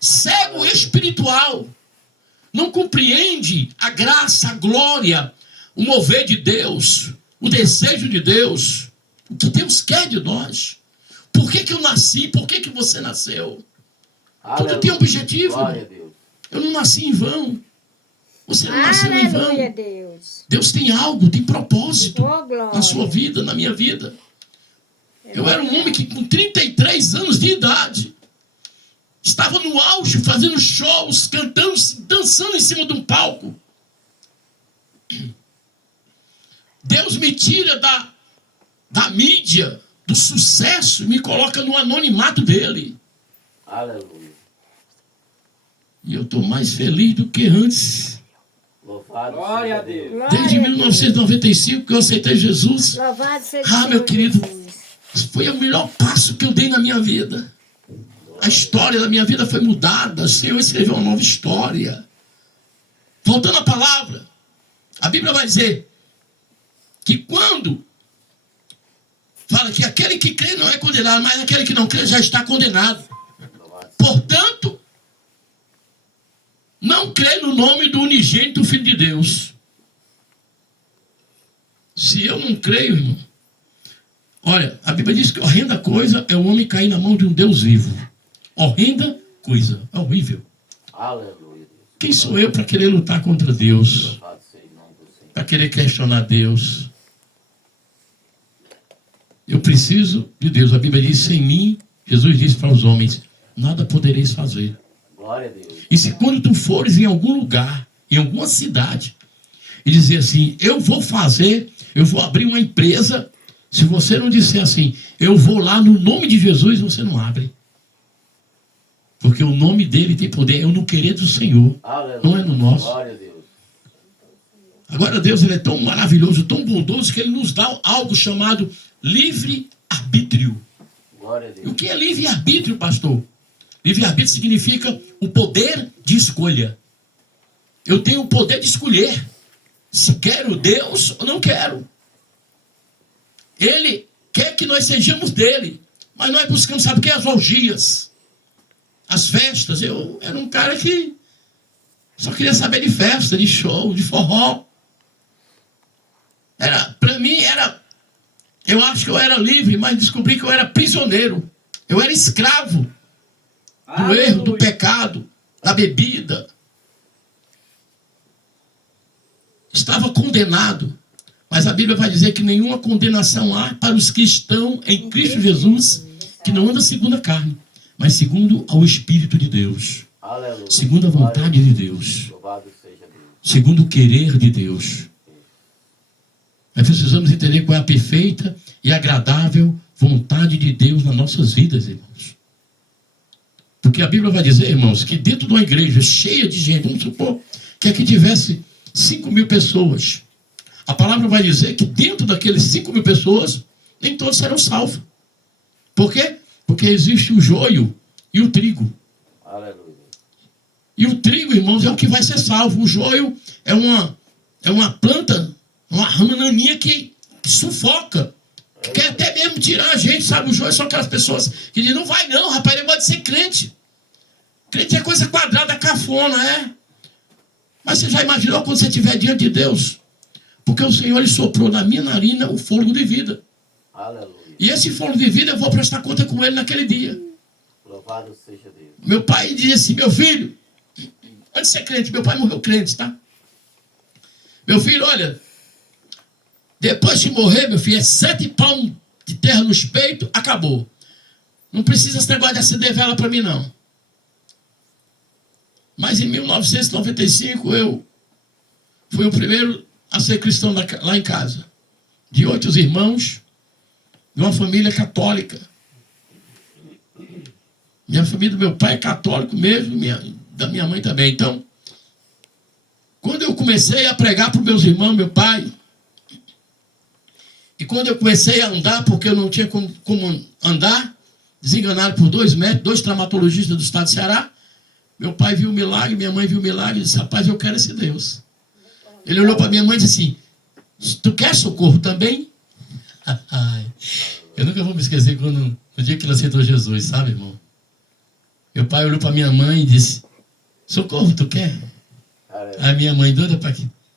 Cego espiritual. Não compreende a graça, a glória, o mover de Deus, o desejo de Deus, o que Deus quer de nós. Por que eu nasci? Por que você nasceu? Tudo tem um objetivo. Glória a Deus. Eu não nasci em vão. Você não nasceu em vão. Aleluia, Deus. Deus tem algo, tem propósito Oh, glória. na sua vida, na minha vida. Eu era um homem que com 33 anos de idade estava no auge, fazendo shows, cantando, dançando em cima de um palco. Deus me tira da mídia, do sucesso, e me coloca no anonimato dele. Aleluia. E eu estou mais feliz do que antes. Louvado Glória seja a Deus. Glória Desde a Deus. 1995 que eu aceitei Jesus. Louvado seja Ah, o meu Senhor querido, Jesus. foi o melhor passo que eu dei na minha vida. A história da minha vida foi mudada. O Senhor escreveu uma nova história. Voltando à palavra, a Bíblia vai dizer que quando fala que aquele que crê não é condenado, mas aquele que não crê já está condenado. Portanto, não crê no nome do unigênito Filho de Deus. Se eu não creio, irmão, olha, a Bíblia diz que horrenda coisa é o homem cair na mão de um Deus vivo. Horrenda coisa, é horrível. Aleluia, Deus. Quem sou eu para querer lutar contra Deus? Louvado seja o nome do Senhor. Para querer questionar Deus? Eu preciso de Deus. A Bíblia diz, sem mim, Jesus disse para os homens, nada podereis fazer. Glória a Deus. E se quando tu fores em algum lugar, em alguma cidade, e dizer assim, eu vou abrir uma empresa, se você não disser assim, eu vou lá no nome de Jesus, você não abre. Porque o nome dele tem poder, é no querer do Senhor, Aleluia. não é no nosso. Glória a Deus. Agora Deus, ele é tão maravilhoso, tão bondoso, que ele nos dá algo chamado livre-arbítrio. Glória a E o Deus. que é livre-arbítrio, pastor? Livre-arbítrio significa o poder de escolha. Eu tenho o poder de escolher se quero Deus ou não quero. Ele quer que nós sejamos dele, mas nós buscamos, sabe o que? As orgias, as festas. Eu era um cara que só queria saber de festa, de show, de forró. Para mim eu acho que eu era livre, mas descobri que eu era prisioneiro. Eu era escravo do erro, do pecado, da bebida. Estava condenado. Mas a Bíblia vai dizer que nenhuma condenação há para os que estão em Cristo Jesus, que não andam segundo a carne, mas segundo ao Espírito de Deus. Aleluia. Segundo a vontade de Deus. Louvado seja Deus. Segundo o querer de Deus. Nós precisamos entender qual é a perfeita e agradável vontade de Deus nas nossas vidas, irmãos. Porque a Bíblia vai dizer, irmãos, que dentro de uma igreja cheia de gente, vamos supor que aqui tivesse 5.000 pessoas. A palavra vai dizer que dentro daqueles 5.000 pessoas, nem todos serão salvos. Por quê? Porque existe o joio e o trigo. Aleluia. E o trigo, irmãos, é o que vai ser salvo. O joio é uma planta, uma ramaninha que sufoca. Que quer até mesmo tirar a gente, sabe? O joio são aquelas pessoas que dizem, não vai não, rapaz, ele pode ser crente. Crente é coisa quadrada, cafona, é? Mas você já imaginou quando você estiver diante de Deus? Porque o Senhor, Ele soprou na minha narina o fôlego de vida. Aleluia. E esse fôlego de vida eu vou prestar conta com Ele naquele dia. Louvado seja Deus. Meu pai dizia assim, meu filho, antes de ser crente, meu pai morreu crente, tá? Meu filho, olha, depois de morrer, meu filho, é 7 palmos de terra nos peitos, acabou. Não precisa esse negócio de acender vela para mim, não. Mas em 1995, eu fui o primeiro a ser cristão lá em casa. De 8 irmãos, de uma família católica. Minha família do meu pai é católico mesmo, da minha mãe também. Então, quando eu comecei a pregar para os meus irmãos, meu pai, e quando eu comecei a andar, porque eu não tinha como andar, desenganado por 2 médicos, 2 traumatologistas do estado de Ceará, meu pai viu o milagre, minha mãe viu o milagre e disse, rapaz, eu quero esse Deus. Ele olhou para minha mãe e disse assim, tu quer socorro também? Eu nunca vou me esquecer no dia que ele aceitou Jesus, sabe, irmão? Meu pai olhou para minha mãe e disse, socorro, tu quer? A minha mãe doida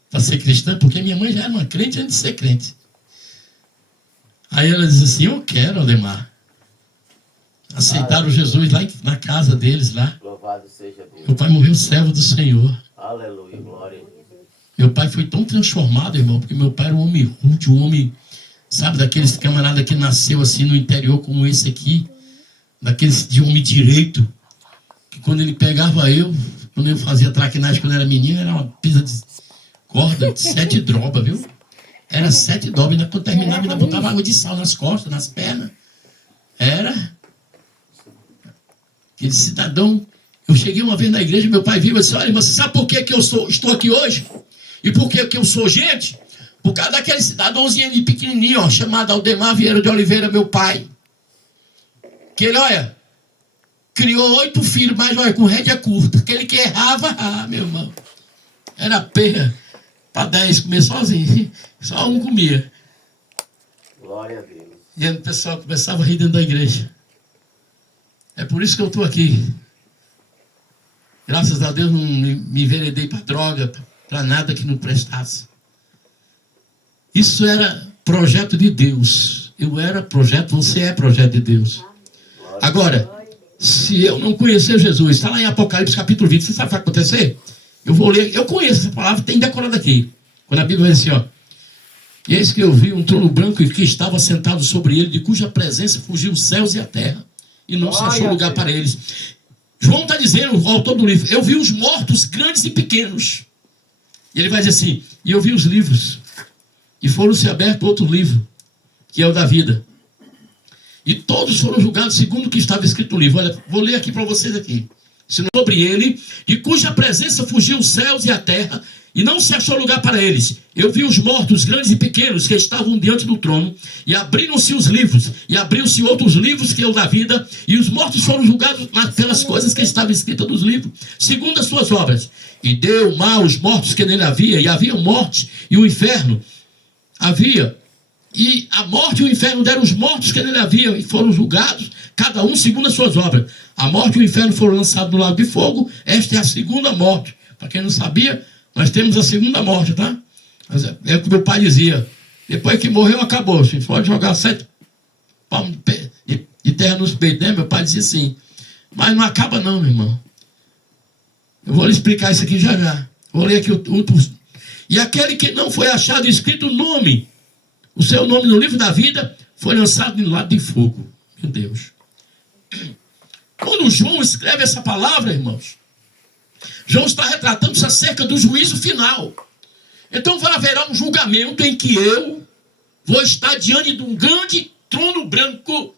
para ser cristã, porque minha mãe já era uma crente antes de ser crente. Aí ela disse assim, eu quero, Aldemar. Aceitaram Jesus lá na casa deles, lá. Louvado seja Deus. Meu pai morreu servo do Senhor. Aleluia, glória a Deus. Meu pai foi tão transformado, irmão, porque meu pai era um homem rude, um homem, sabe, daqueles camarada que nasceu assim no interior como esse aqui, daqueles de homem direito, que quando ele pegava quando eu fazia traquinagem quando era menino, era uma pisa de corda de 7 dobras, viu? Era 7 dobras, ainda quando terminava, ainda botava água de sal nas costas, nas pernas. Era aquele cidadão. Eu cheguei uma vez na igreja, meu pai viu e disse, olha, você sabe por que eu estou aqui hoje? E por que eu sou gente? Por causa daquele cidadãozinho ali pequenininho, ó, chamado Aldemar Vieira de Oliveira, meu pai. Que ele, olha, criou 8 filhos, mas olha, com rédea curta. Aquele que errava, meu irmão, era perra para 10, comer sozinho. Só um comia. Glória a Deus. E aí o pessoal começava a rir dentro da igreja. É por isso que eu estou aqui. Graças a Deus não me enveredei para droga, para nada que não prestasse. Isso era projeto de Deus. Eu era projeto, você é projeto de Deus. Agora, se eu não conhecer Jesus, está lá em Apocalipse capítulo 20, você sabe o que vai acontecer? Eu vou ler, eu conheço essa palavra, tem decorado aqui. Quando a Bíblia diz assim, ó. E eis que eu vi um trono branco e que estava sentado sobre ele, de cuja presença fugiu os céus e a terra. E não se achou lugar para eles. João está dizendo, o autor do livro, eu vi os mortos grandes e pequenos. E ele vai dizer assim, e eu vi os livros. E foram-se abertos outro livro, que é o da vida. E todos foram julgados segundo o que estava escrito no livro. Olha, vou ler aqui para vocês aqui. Sobre ele, de cuja presença fugiu os céus e a terra, e não se achou lugar para eles. Eu vi os mortos, grandes e pequenos, que estavam diante do trono, e abriram-se os livros, e abriram-se outros livros, que é o da vida, e os mortos foram julgados pelas coisas que estavam escritas nos livros, segundo as suas obras. E deu o mal os mortos que nele havia, e havia morte, e o inferno havia, e a morte e o inferno deram os mortos que nele havia, e foram julgados, cada um segundo as suas obras. A morte e o inferno foram lançados no lago de fogo. Esta é a segunda morte. Para quem não sabia, nós temos a segunda morte, tá? É o que meu pai dizia. Depois que morreu, acabou. Você pode jogar 7 palmos de terra nos peitos, né? Meu pai dizia assim. Mas não acaba não, meu irmão. Eu vou lhe explicar isso aqui já já. Vou ler aqui o e aquele que não foi achado escrito o seu nome no livro da vida, foi lançado no lago de fogo. Meu Deus. Quando João escreve essa palavra, irmãos, João está retratando-se acerca do juízo final. Então haverá um julgamento em que eu vou estar diante de um grande trono branco,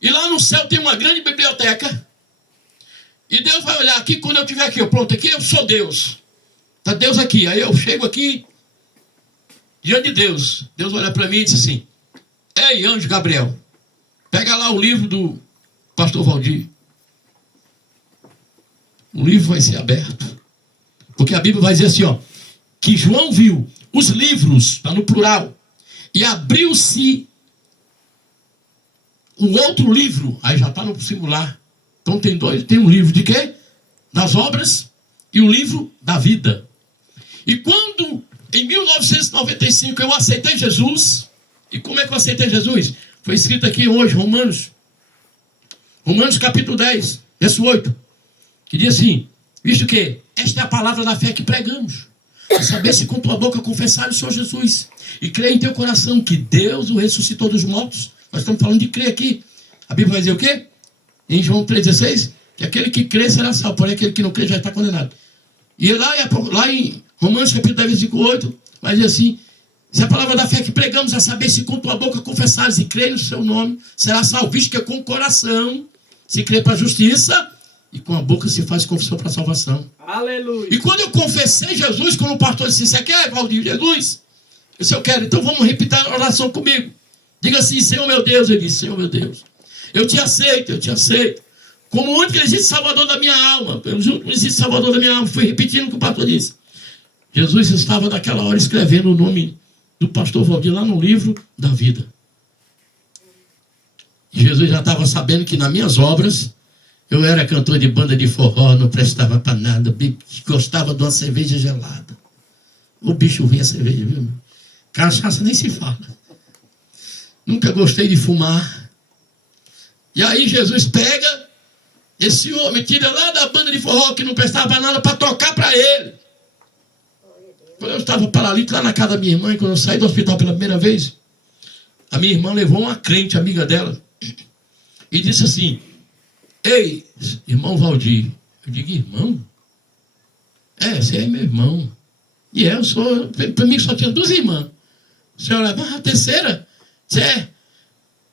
e lá no céu tem uma grande biblioteca, e Deus vai olhar aqui, quando eu estiver aqui, pronto, aqui eu sou Deus, está Deus aqui, aí eu chego aqui diante de Deus. Deus olha para mim e diz assim: ei, anjo Gabriel, pega lá o livro do pastor Valdir. O livro vai ser aberto, porque a Bíblia vai dizer assim, ó, que João viu os livros, está no plural, e abriu-se o outro livro, aí já está no singular. Então tem um livro de quê? Das obras, e o livro da vida. E quando em 1995 eu aceitei Jesus, e como é que eu aceitei Jesus? Foi escrito aqui hoje, Romanos capítulo 10, verso 8, que diz assim: visto que esta é a palavra da fé que pregamos, a saber se com tua boca confessar o Senhor Jesus, e crer em teu coração que Deus o ressuscitou dos mortos. Nós estamos falando de crer aqui. A Bíblia vai dizer o quê? Em João 3,16, que aquele que crê será salvo, porém aquele que não crê já está condenado. E lá em Romanos capítulo 10, versículo 8, vai dizer assim: se a palavra da fé que pregamos, a saber se com tua boca confessares e crer no seu nome, será salvo, visto que com o coração se crê para a justiça, e com a boca se faz confissão para a salvação. Aleluia. E quando eu confessei Jesus, quando o pastor disse: você quer, Valdir, Jesus? Eu disse: eu quero. Então vamos repetir a oração comigo. Diga assim: Senhor meu Deus. Ele disse: Senhor meu Deus, eu te aceito, como o único existe Salvador da minha alma. Pelo único existe Salvador da minha alma. Fui repetindo o que o pastor disse. Jesus estava naquela hora escrevendo o nome do pastor Valdir lá no livro da vida. E Jesus já estava sabendo que nas minhas obras eu era cantor de banda de forró, não prestava para nada, gostava de uma cerveja gelada. O bicho vinha a cerveja, viu? Cachaça nem se fala. Nunca gostei de fumar. E aí Jesus pega esse homem, tira lá da banda de forró que não prestava para nada, para tocar para ele. Quando eu estava paralítico lá na casa da minha irmã, quando eu saí do hospital pela primeira vez, a minha irmã levou uma crente, amiga dela, e disse assim: ei, irmão Valdir. Eu digo: irmão? Você é meu irmão. E eu sou, para mim só tinha 2 irmãs. A senhora, a terceira?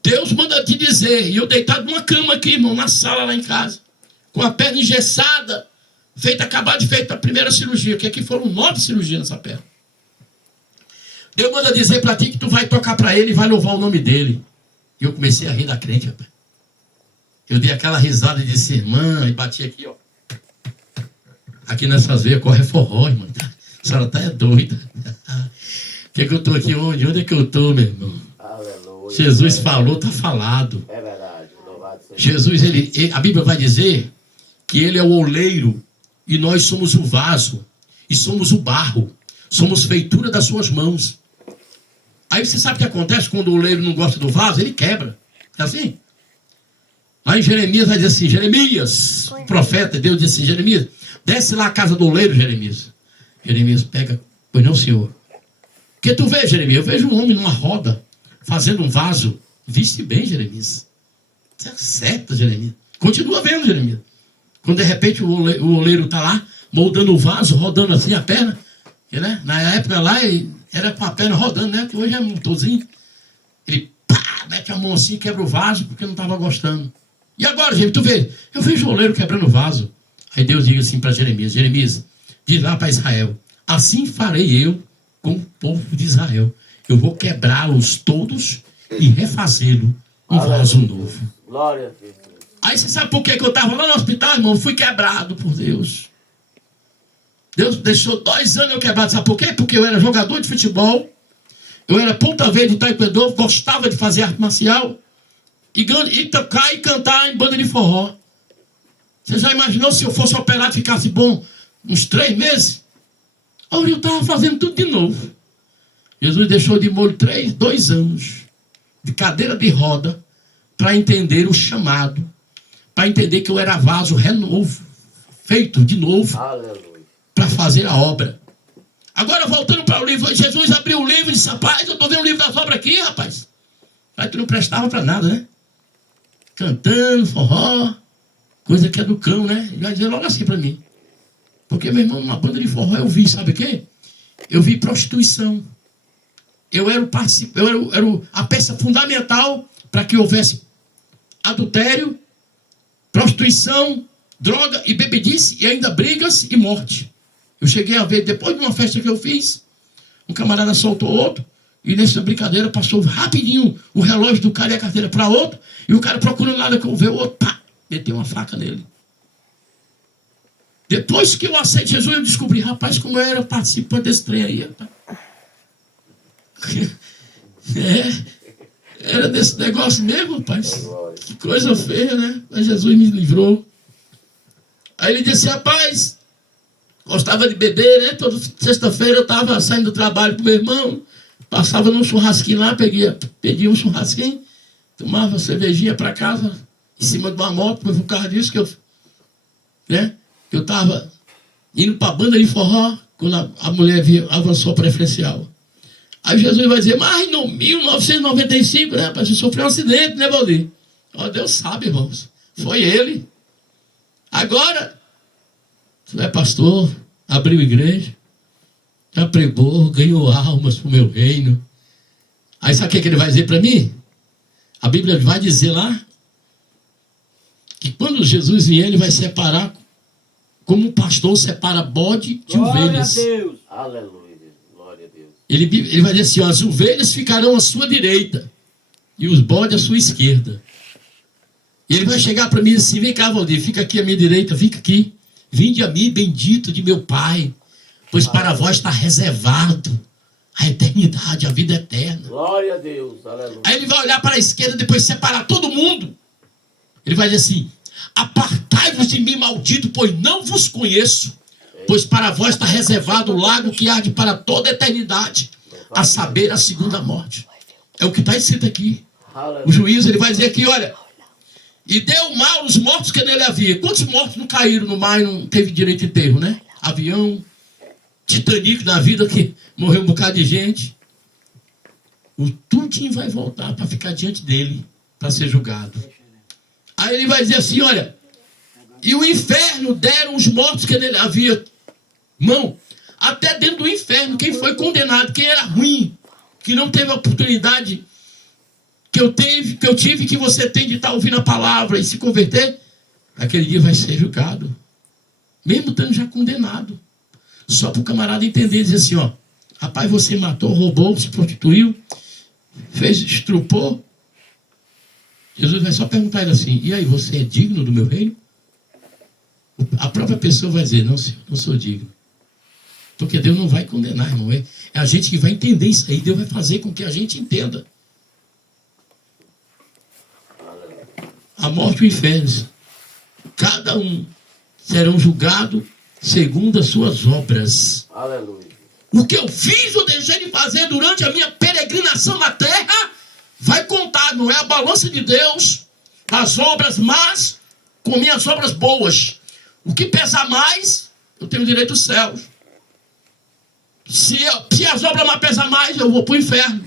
Deus manda te dizer. E eu deitado numa cama aqui, irmão, na sala lá em casa, com a perna engessada, acabado de feita a primeira cirurgia, que aqui foram 9 cirurgias nessa perna. Deus manda dizer para ti que tu vai tocar para ele e vai louvar o nome dele. E eu comecei a rir da crente, rapaz. Eu dei aquela risada e disse: irmã, e bati aqui, ó. Aqui nessas veias corre forró, irmã. A senhora tá doida. Que eu tô aqui onde? Onde é que eu tô, meu irmão? Aleluia. Jesus falou, tá falado. É verdade. Louvado seja Jesus, a Bíblia vai dizer que ele é o oleiro e nós somos o vaso e somos o barro. Somos feitura das suas mãos. Aí você sabe o que acontece quando o oleiro não gosta do vaso? Ele quebra. É assim? Lá em Jeremias vai dizer assim: Jeremias, o profeta, Deus disse assim: Jeremias, desce lá à casa do oleiro, Jeremias. Jeremias pega: pois não, senhor. O que tu vê, Jeremias? Eu vejo um homem numa roda, fazendo um vaso. Viste bem, Jeremias. Isso é certo, Jeremias. Continua vendo, Jeremias. Quando de repente o oleiro está lá, moldando o vaso, rodando assim a perna. E, né? Na época lá, era com a perna rodando, né? Que hoje é motorzinho. Ele mete a mão assim, quebra o vaso, porque não estava gostando. E agora, gente, tu vê? Eu vejo o oleiro quebrando o vaso. Aí Deus diz assim para Jeremias: Jeremias, diz lá para Israel: assim farei eu com o povo de Israel. Eu vou quebrá-los todos e refazê-lo um vaso novo. Glória a Deus. Aí você sabe por que eu estava lá no hospital, irmão? Fui quebrado por Deus. Deus deixou 2 anos eu quebrado. Sabe por quê? Porque eu era jogador de futebol, eu era ponta verde de taekwondo, gostava de fazer arte marcial e tocar e cantar em banda de forró. Você já imaginou se eu fosse operado e ficasse bom uns 3 meses? Olha, eu estava fazendo tudo de novo. Jesus deixou de molho 2 anos de cadeira de roda para entender o chamado, para entender que eu era vaso renovo, feito de novo, Aleluia. para fazer a obra. Agora, voltando para o livro, Jesus abriu o livro e disse: rapaz, eu estou vendo o livro das obras aqui, rapaz. Aí tu não prestava para nada, né? Cantando, forró, coisa que é do cão, né? Ele vai dizer logo assim para mim. Porque, meu irmão, numa banda de forró eu vi, sabe o quê? Eu vi prostituição. Eu era a peça fundamental para que houvesse adultério, prostituição, droga e bebedice, e ainda brigas e morte. Eu cheguei a ver, depois de uma festa que eu fiz, um camarada soltou outro, e nessa brincadeira passou rapidinho o relógio do cara e a carteira para outro, e o cara procurando nada que eu ver o outro, pá, meteu uma faca nele. Depois que eu aceitei Jesus, eu descobri, rapaz, como eu era participante desse trem aí, rapaz. Era desse negócio mesmo, rapaz. Que coisa feia, né? Mas Jesus me livrou. Aí ele disse: rapaz, gostava de beber, né? Toda sexta-feira eu estava saindo do trabalho com meu irmão, passava num churrasquinho lá, pedia um churrasquinho, tomava cervejinha para casa, em cima de uma moto, por causa disso que eu estava indo para a banda de forró, quando a mulher avançou preferencial. Aí Jesus vai dizer: mas no 1995, né, rapaz, você sofreu um acidente, né, Valdir? Ó, Deus sabe, irmãos. Foi ele. Agora, você é pastor, abriu igreja, já pregou, ganhou almas para o meu reino. Aí sabe o que ele vai dizer para mim? A Bíblia vai dizer lá que quando Jesus vier, ele vai separar, como um pastor separa bode de ovelhas. Glória a Deus. Aleluia. Glória a Deus. Ele vai dizer assim: ó, as ovelhas ficarão à sua direita e os bodes à sua esquerda. E ele vai chegar para mim assim: vem cá, Valdir, fica aqui à minha direita, fica aqui. Vinde a mim, bendito de meu Pai, pois para vós está reservado a eternidade, a vida eterna. Glória a Deus. Aleluia. Aí ele vai olhar para a esquerda, depois separar todo mundo. Ele vai dizer assim: apartai-vos de mim, maldito, pois não vos conheço. Pois para vós está reservado o lago que arde para toda a eternidade, a saber, a segunda morte. É o que está escrito aqui. O juiz, ele vai dizer aqui: olha, e deu mal os mortos que nele havia. Quantos mortos não caíram no mar e não teve direito de enterro, né? Avião, Titanic na vida, que morreu um bocado de gente. O tudinho vai voltar para ficar diante dele, para ser julgado. Aí ele vai dizer assim: olha, e o inferno deram os mortos que nele havia. Irmão, até dentro do inferno, quem foi condenado, quem era ruim, que não teve a oportunidade que eu tive, que você tem de estar ouvindo a palavra e se converter, aquele dia vai ser julgado. Mesmo estando já condenado. Só para o camarada entender e dizer assim: ó, rapaz, você matou, roubou, se prostituiu, estrupou. Jesus vai só perguntar ele assim: e aí, você é digno do meu reino? A própria pessoa vai dizer: não, senhor, não sou digno. Porque Deus não vai condenar, irmão. É a gente que vai entender isso aí. Deus vai fazer com que a gente entenda. A morte e o inferno, cada um serão julgados segundo as suas obras. Aleluia. O que eu fiz ou deixei de fazer durante a minha peregrinação na terra vai contar, não é a balança de Deus, as obras más com minhas obras boas. O que pesa mais, eu tenho direito ao céu. Se as obras más pesam mais, eu vou para o inferno.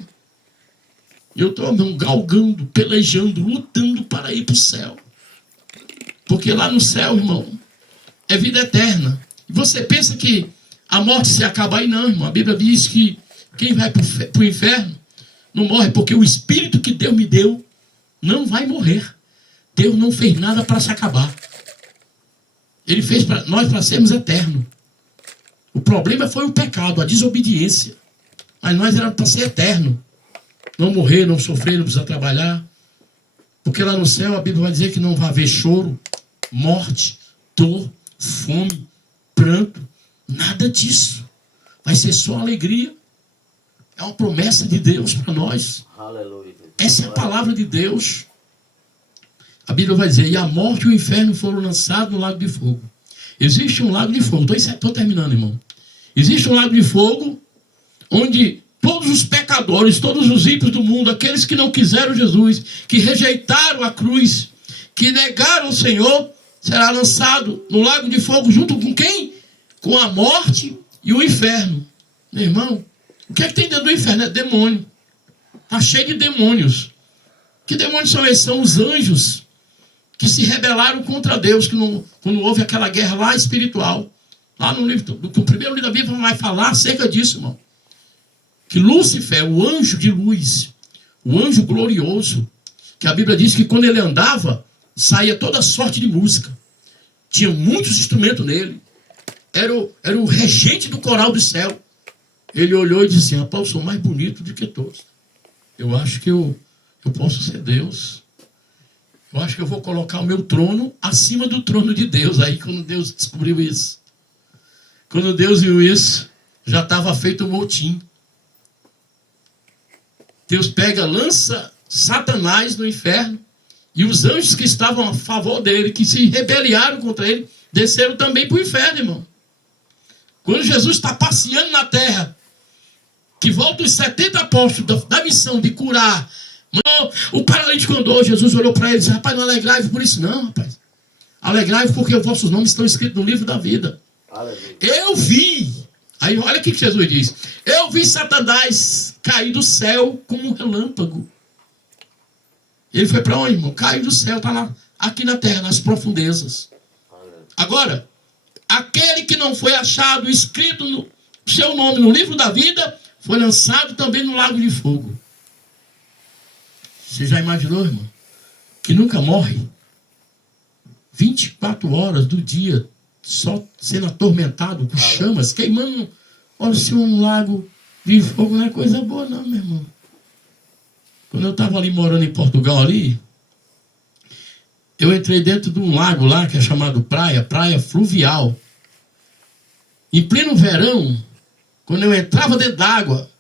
Eu estou galgando, pelejando, lutando para ir para o céu. Porque lá no céu, irmão, é vida eterna. E você pensa que a morte se acaba aí? Não, irmão. A Bíblia diz que quem vai para o inferno não morre, porque o Espírito que Deus me deu não vai morrer. Deus não fez nada para se acabar. Ele fez para nós para sermos eternos. O problema foi o pecado, a desobediência. Mas nós éramos para ser eterno. Não morrer, não sofrer, não precisar trabalhar. Porque lá no céu a Bíblia vai dizer que não vai haver choro, morte, dor, fome, pranto. Nada disso. Vai ser só alegria. É uma promessa de Deus para nós. Aleluia. Essa é a palavra de Deus. A Bíblia vai dizer, e a morte e o inferno foram lançados no lago de fogo. Existe um lago de fogo. Estou terminando, irmão. Existe um lago de fogo onde todos os pecadores, todos os ímpios do mundo, aqueles que não quiseram Jesus, que rejeitaram a cruz, que negaram o Senhor, será lançado no lago de fogo junto com quem? Com a morte e o inferno. Meu irmão, o que é que tem dentro do inferno? É demônio. Está cheio de demônios. Que demônios são esses? São os anjos que se rebelaram contra Deus, quando houve aquela guerra lá espiritual. Lá no livro, no primeiro livro da Bíblia vai falar acerca disso, irmão. Que Lúcifer, o anjo de luz, o anjo glorioso, que a Bíblia diz que quando ele andava, saía toda sorte de música. Tinha muitos instrumentos nele. Era o regente do coral do céu. Ele olhou e disse assim, rapaz, eu sou mais bonito do que todos. Eu acho que eu posso ser Deus. Eu acho que eu vou colocar o meu trono acima do trono de Deus. Aí quando Deus descobriu isso, quando Deus viu isso, já estava feito o motim. Deus pega, lança Satanás no inferno, e os anjos que estavam a favor dele, que se rebeliaram contra ele, desceram também para o inferno, irmão. Quando Jesus está passeando na terra, que volta os 70 apóstolos da missão de curar, o paralítico andou, Jesus olhou para ele e disse, rapaz, não alegrai-vos por isso não, rapaz. Alegrai-vos porque os vossos nomes estão escritos no livro da vida. Aleluia. Eu vi, aí olha o que Jesus diz, eu vi Satanás cair do céu como um relâmpago. Ele foi para onde, irmão? Caiu do céu, está lá, aqui na terra, nas profundezas. Agora, aquele que não foi achado, escrito no seu nome no livro da vida, foi lançado também no lago de fogo. Você já imaginou, irmão? Que nunca morre. 24 horas do dia, só sendo atormentado com chamas, queimando. Olha, se um lago de fogo não é coisa boa não, meu irmão. Quando eu estava ali morando em Portugal ali, eu entrei dentro de um lago lá, que é chamado praia fluvial. Em pleno verão, quando eu entrava dentro d'água,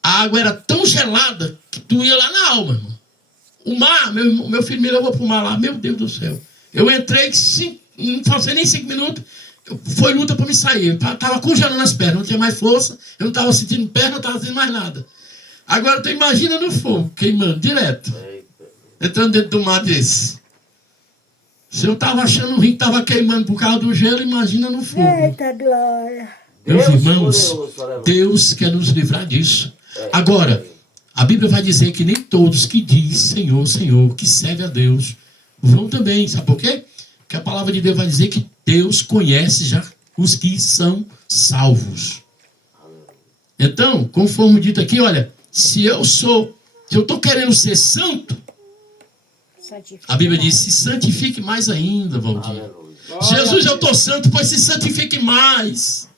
a água era tão gelada que tu ia lá na alma, irmão. O mar, meu filho me levou para o mar lá, meu Deus do céu. Eu entrei, não passei nem 5 minutos, foi luta para me sair. Estava congelando as pernas, não tinha mais força, eu não estava sentindo perna, não estava sentindo mais nada. Agora tu imagina no fogo, queimando direto, entrando dentro do mar desse. Se eu estava achando o rio que estava queimando por causa do gelo, imagina no fogo. Eita glória. Meus irmãos, Deus quer nos livrar disso. Agora, a Bíblia vai dizer que nem todos que diz Senhor, Senhor, que serve a Deus, vão também. Sabe por quê? Porque a palavra de Deus vai dizer que Deus conhece já os que são salvos. Então, conforme dito aqui, olha, se eu estou querendo ser santo, a Bíblia diz, se santifique mais ainda, Valdir. Jesus, eu estou santo, pois se santifique mais.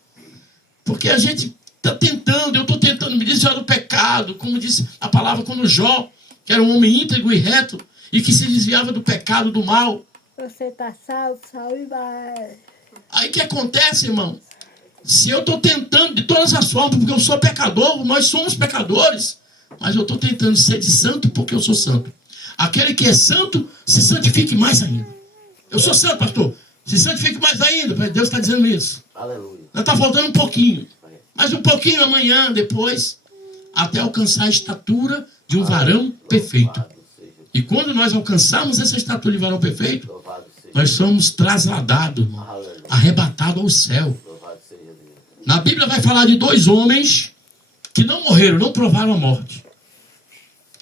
Porque a gente está tentando, eu estou tentando me desviar do pecado, como disse a palavra, quando Jó, que era um homem íntegro e reto, e que se desviava do pecado, do mal. Você está salvo, salve mais. Aí o que acontece, irmão? Se eu estou tentando de todas as formas, porque eu sou pecador, nós somos pecadores, mas eu estou tentando ser de santo porque eu sou santo. Aquele que é santo, se santifique mais ainda. Eu sou santo, pastor. Se santifique mais ainda. Deus está dizendo isso. Aleluia. Está faltando um pouquinho. Mais um pouquinho amanhã, depois, até alcançar a estatura de um varão perfeito. E quando nós alcançarmos essa estatura de varão perfeito, nós somos trasladados, arrebatados ao céu. Na Bíblia vai falar de 2 homens que não morreram, não provaram a morte.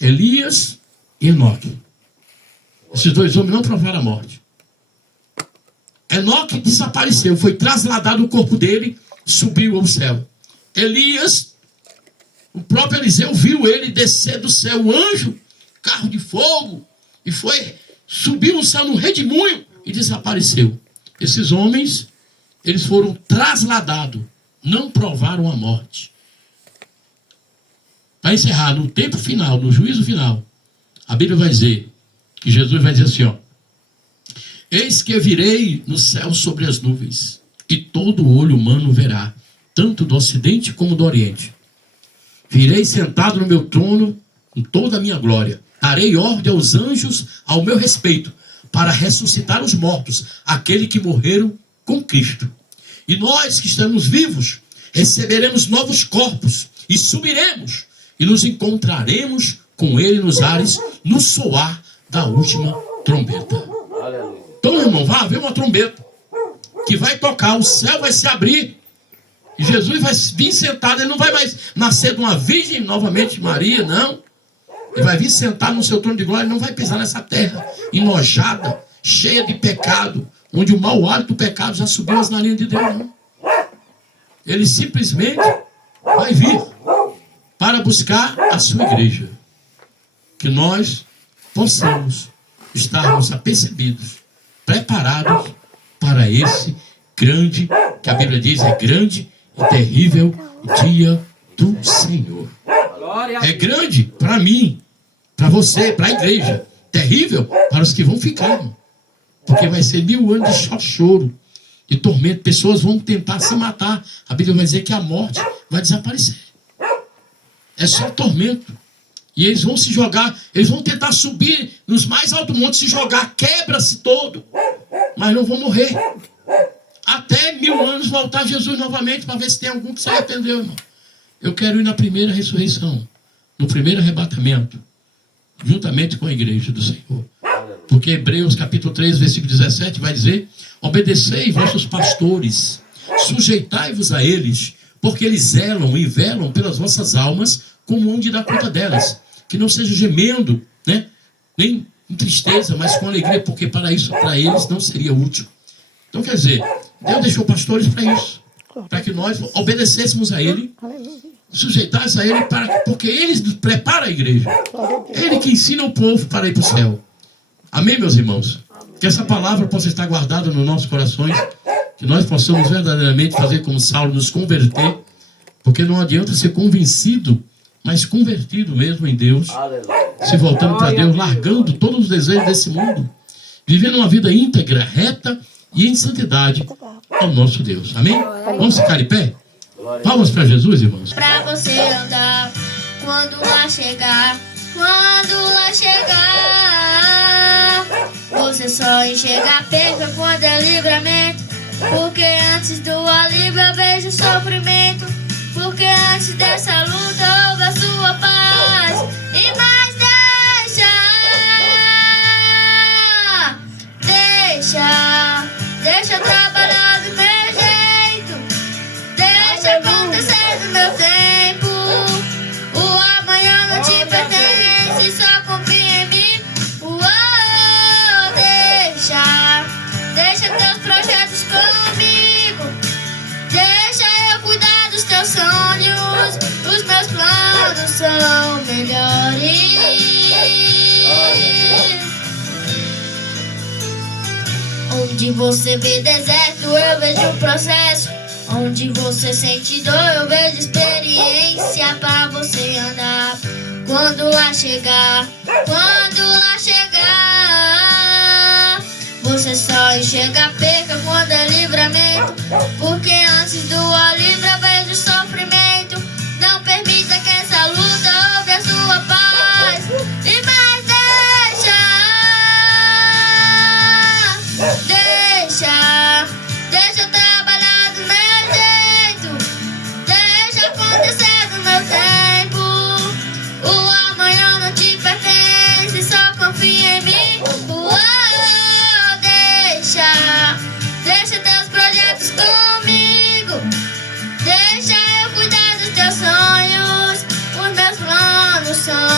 Elias e Enoque. Esses 2 homens não provaram a morte. Enoque desapareceu, foi trasladado o corpo dele, subiu ao céu. Elias, o próprio Eliseu viu ele descer do céu, o anjo, carro de fogo, e subiu no céu num redemoinho e desapareceu. Esses homens, eles foram trasladados não provaram a morte. Para encerrar, no tempo final, no juízo final, a Bíblia vai dizer que Jesus vai dizer assim, ó: eis que virei no céu sobre as nuvens, e todo olho humano verá, tanto do ocidente como do oriente. Virei sentado no meu trono com toda a minha glória. Darei ordem aos anjos ao meu respeito, para ressuscitar os mortos, aqueles que morreram com Cristo. E nós que estamos vivos, receberemos novos corpos, e subiremos, e nos encontraremos com Ele nos ares, no soar da última trombeta. Aleluia. Então, irmão, vai haver uma trombeta que vai tocar, o céu vai se abrir, e Jesus vai vir sentado. Ele não vai mais nascer de uma virgem novamente, Maria, não. Ele vai vir sentado no seu trono de glória. Ele não vai pisar nessa terra enojada, cheia de pecado, onde o mau hálito do pecado já subiu as narinas de Deus, não. Ele simplesmente vai vir para buscar a sua igreja. Que nós possamos estarmos apercebidos, preparados para esse grande, que a Bíblia diz é grande e terrível dia do Senhor. É grande para mim, para você, para a igreja. Terrível para os que vão ficar, irmão. Porque vai ser 1000 anos de só choro, de tormento. Pessoas vão tentar se matar. A Bíblia vai dizer que a morte vai desaparecer. É só tormento. E eles vão se jogar, eles vão tentar subir nos mais altos montes, se jogar, quebra-se todo. Mas não vão morrer. Até 1000 anos voltar Jesus novamente, para ver se tem algum que se arrependeu, irmão. Eu quero ir na primeira ressurreição, no primeiro arrebatamento, juntamente com a igreja do Senhor. Porque Hebreus capítulo 3, versículo 17 vai dizer: obedecei vossos pastores, sujeitai-vos a eles, porque eles zelam e velam pelas vossas almas, como onde dá conta delas. Que não seja gemendo, né? Nem em tristeza, mas com alegria, porque para isso, para eles, não seria útil. Então, quer dizer, Deus deixou pastores para isso, para que nós obedecêssemos a Ele, sujeitássemos a Ele, porque Ele prepara a igreja. Ele que ensina o povo para ir para o céu. Amém, meus irmãos? Que essa palavra possa estar guardada nos nossos corações, que nós possamos verdadeiramente fazer como Saulo, nos converter, porque não adianta ser convencido, mas convertido mesmo em Deus, se voltando para Deus, largando todos os desejos desse mundo, vivendo uma vida íntegra, reta e em santidade ao nosso Deus. Amém? Vamos ficar em pé? Palmas para Jesus, irmãos. Pra você andar quando lá chegar, você só enxerga a perda quando é livramento, porque antes do alívio eu vejo sofrimento, porque antes dessa luta houve a sua paz. E mais deixa trabalhar do meu jeito, deixa acontecer do meu tempo. O amanhã não te pertence, só confia em mim. Deixa teus projetos comigo, deixa eu cuidar dos teus sonhos. Os meus planos são melhores. Onde você vê deserto, eu vejo processo. Onde você sente dor, eu vejo experiência pra você andar. Quando lá chegar, você só enxerga a perca quando é livramento, porque antes do alívio eu vejo sofrimento. Não permita que essa luta roube a sua paz. E mais deixa eu trabalhar do meu jeito, deixa acontecer do meu tempo. O amanhã não te pertence, só confia em mim. Deixa teus projetos comigo, deixa eu cuidar dos teus sonhos. Os meus planos são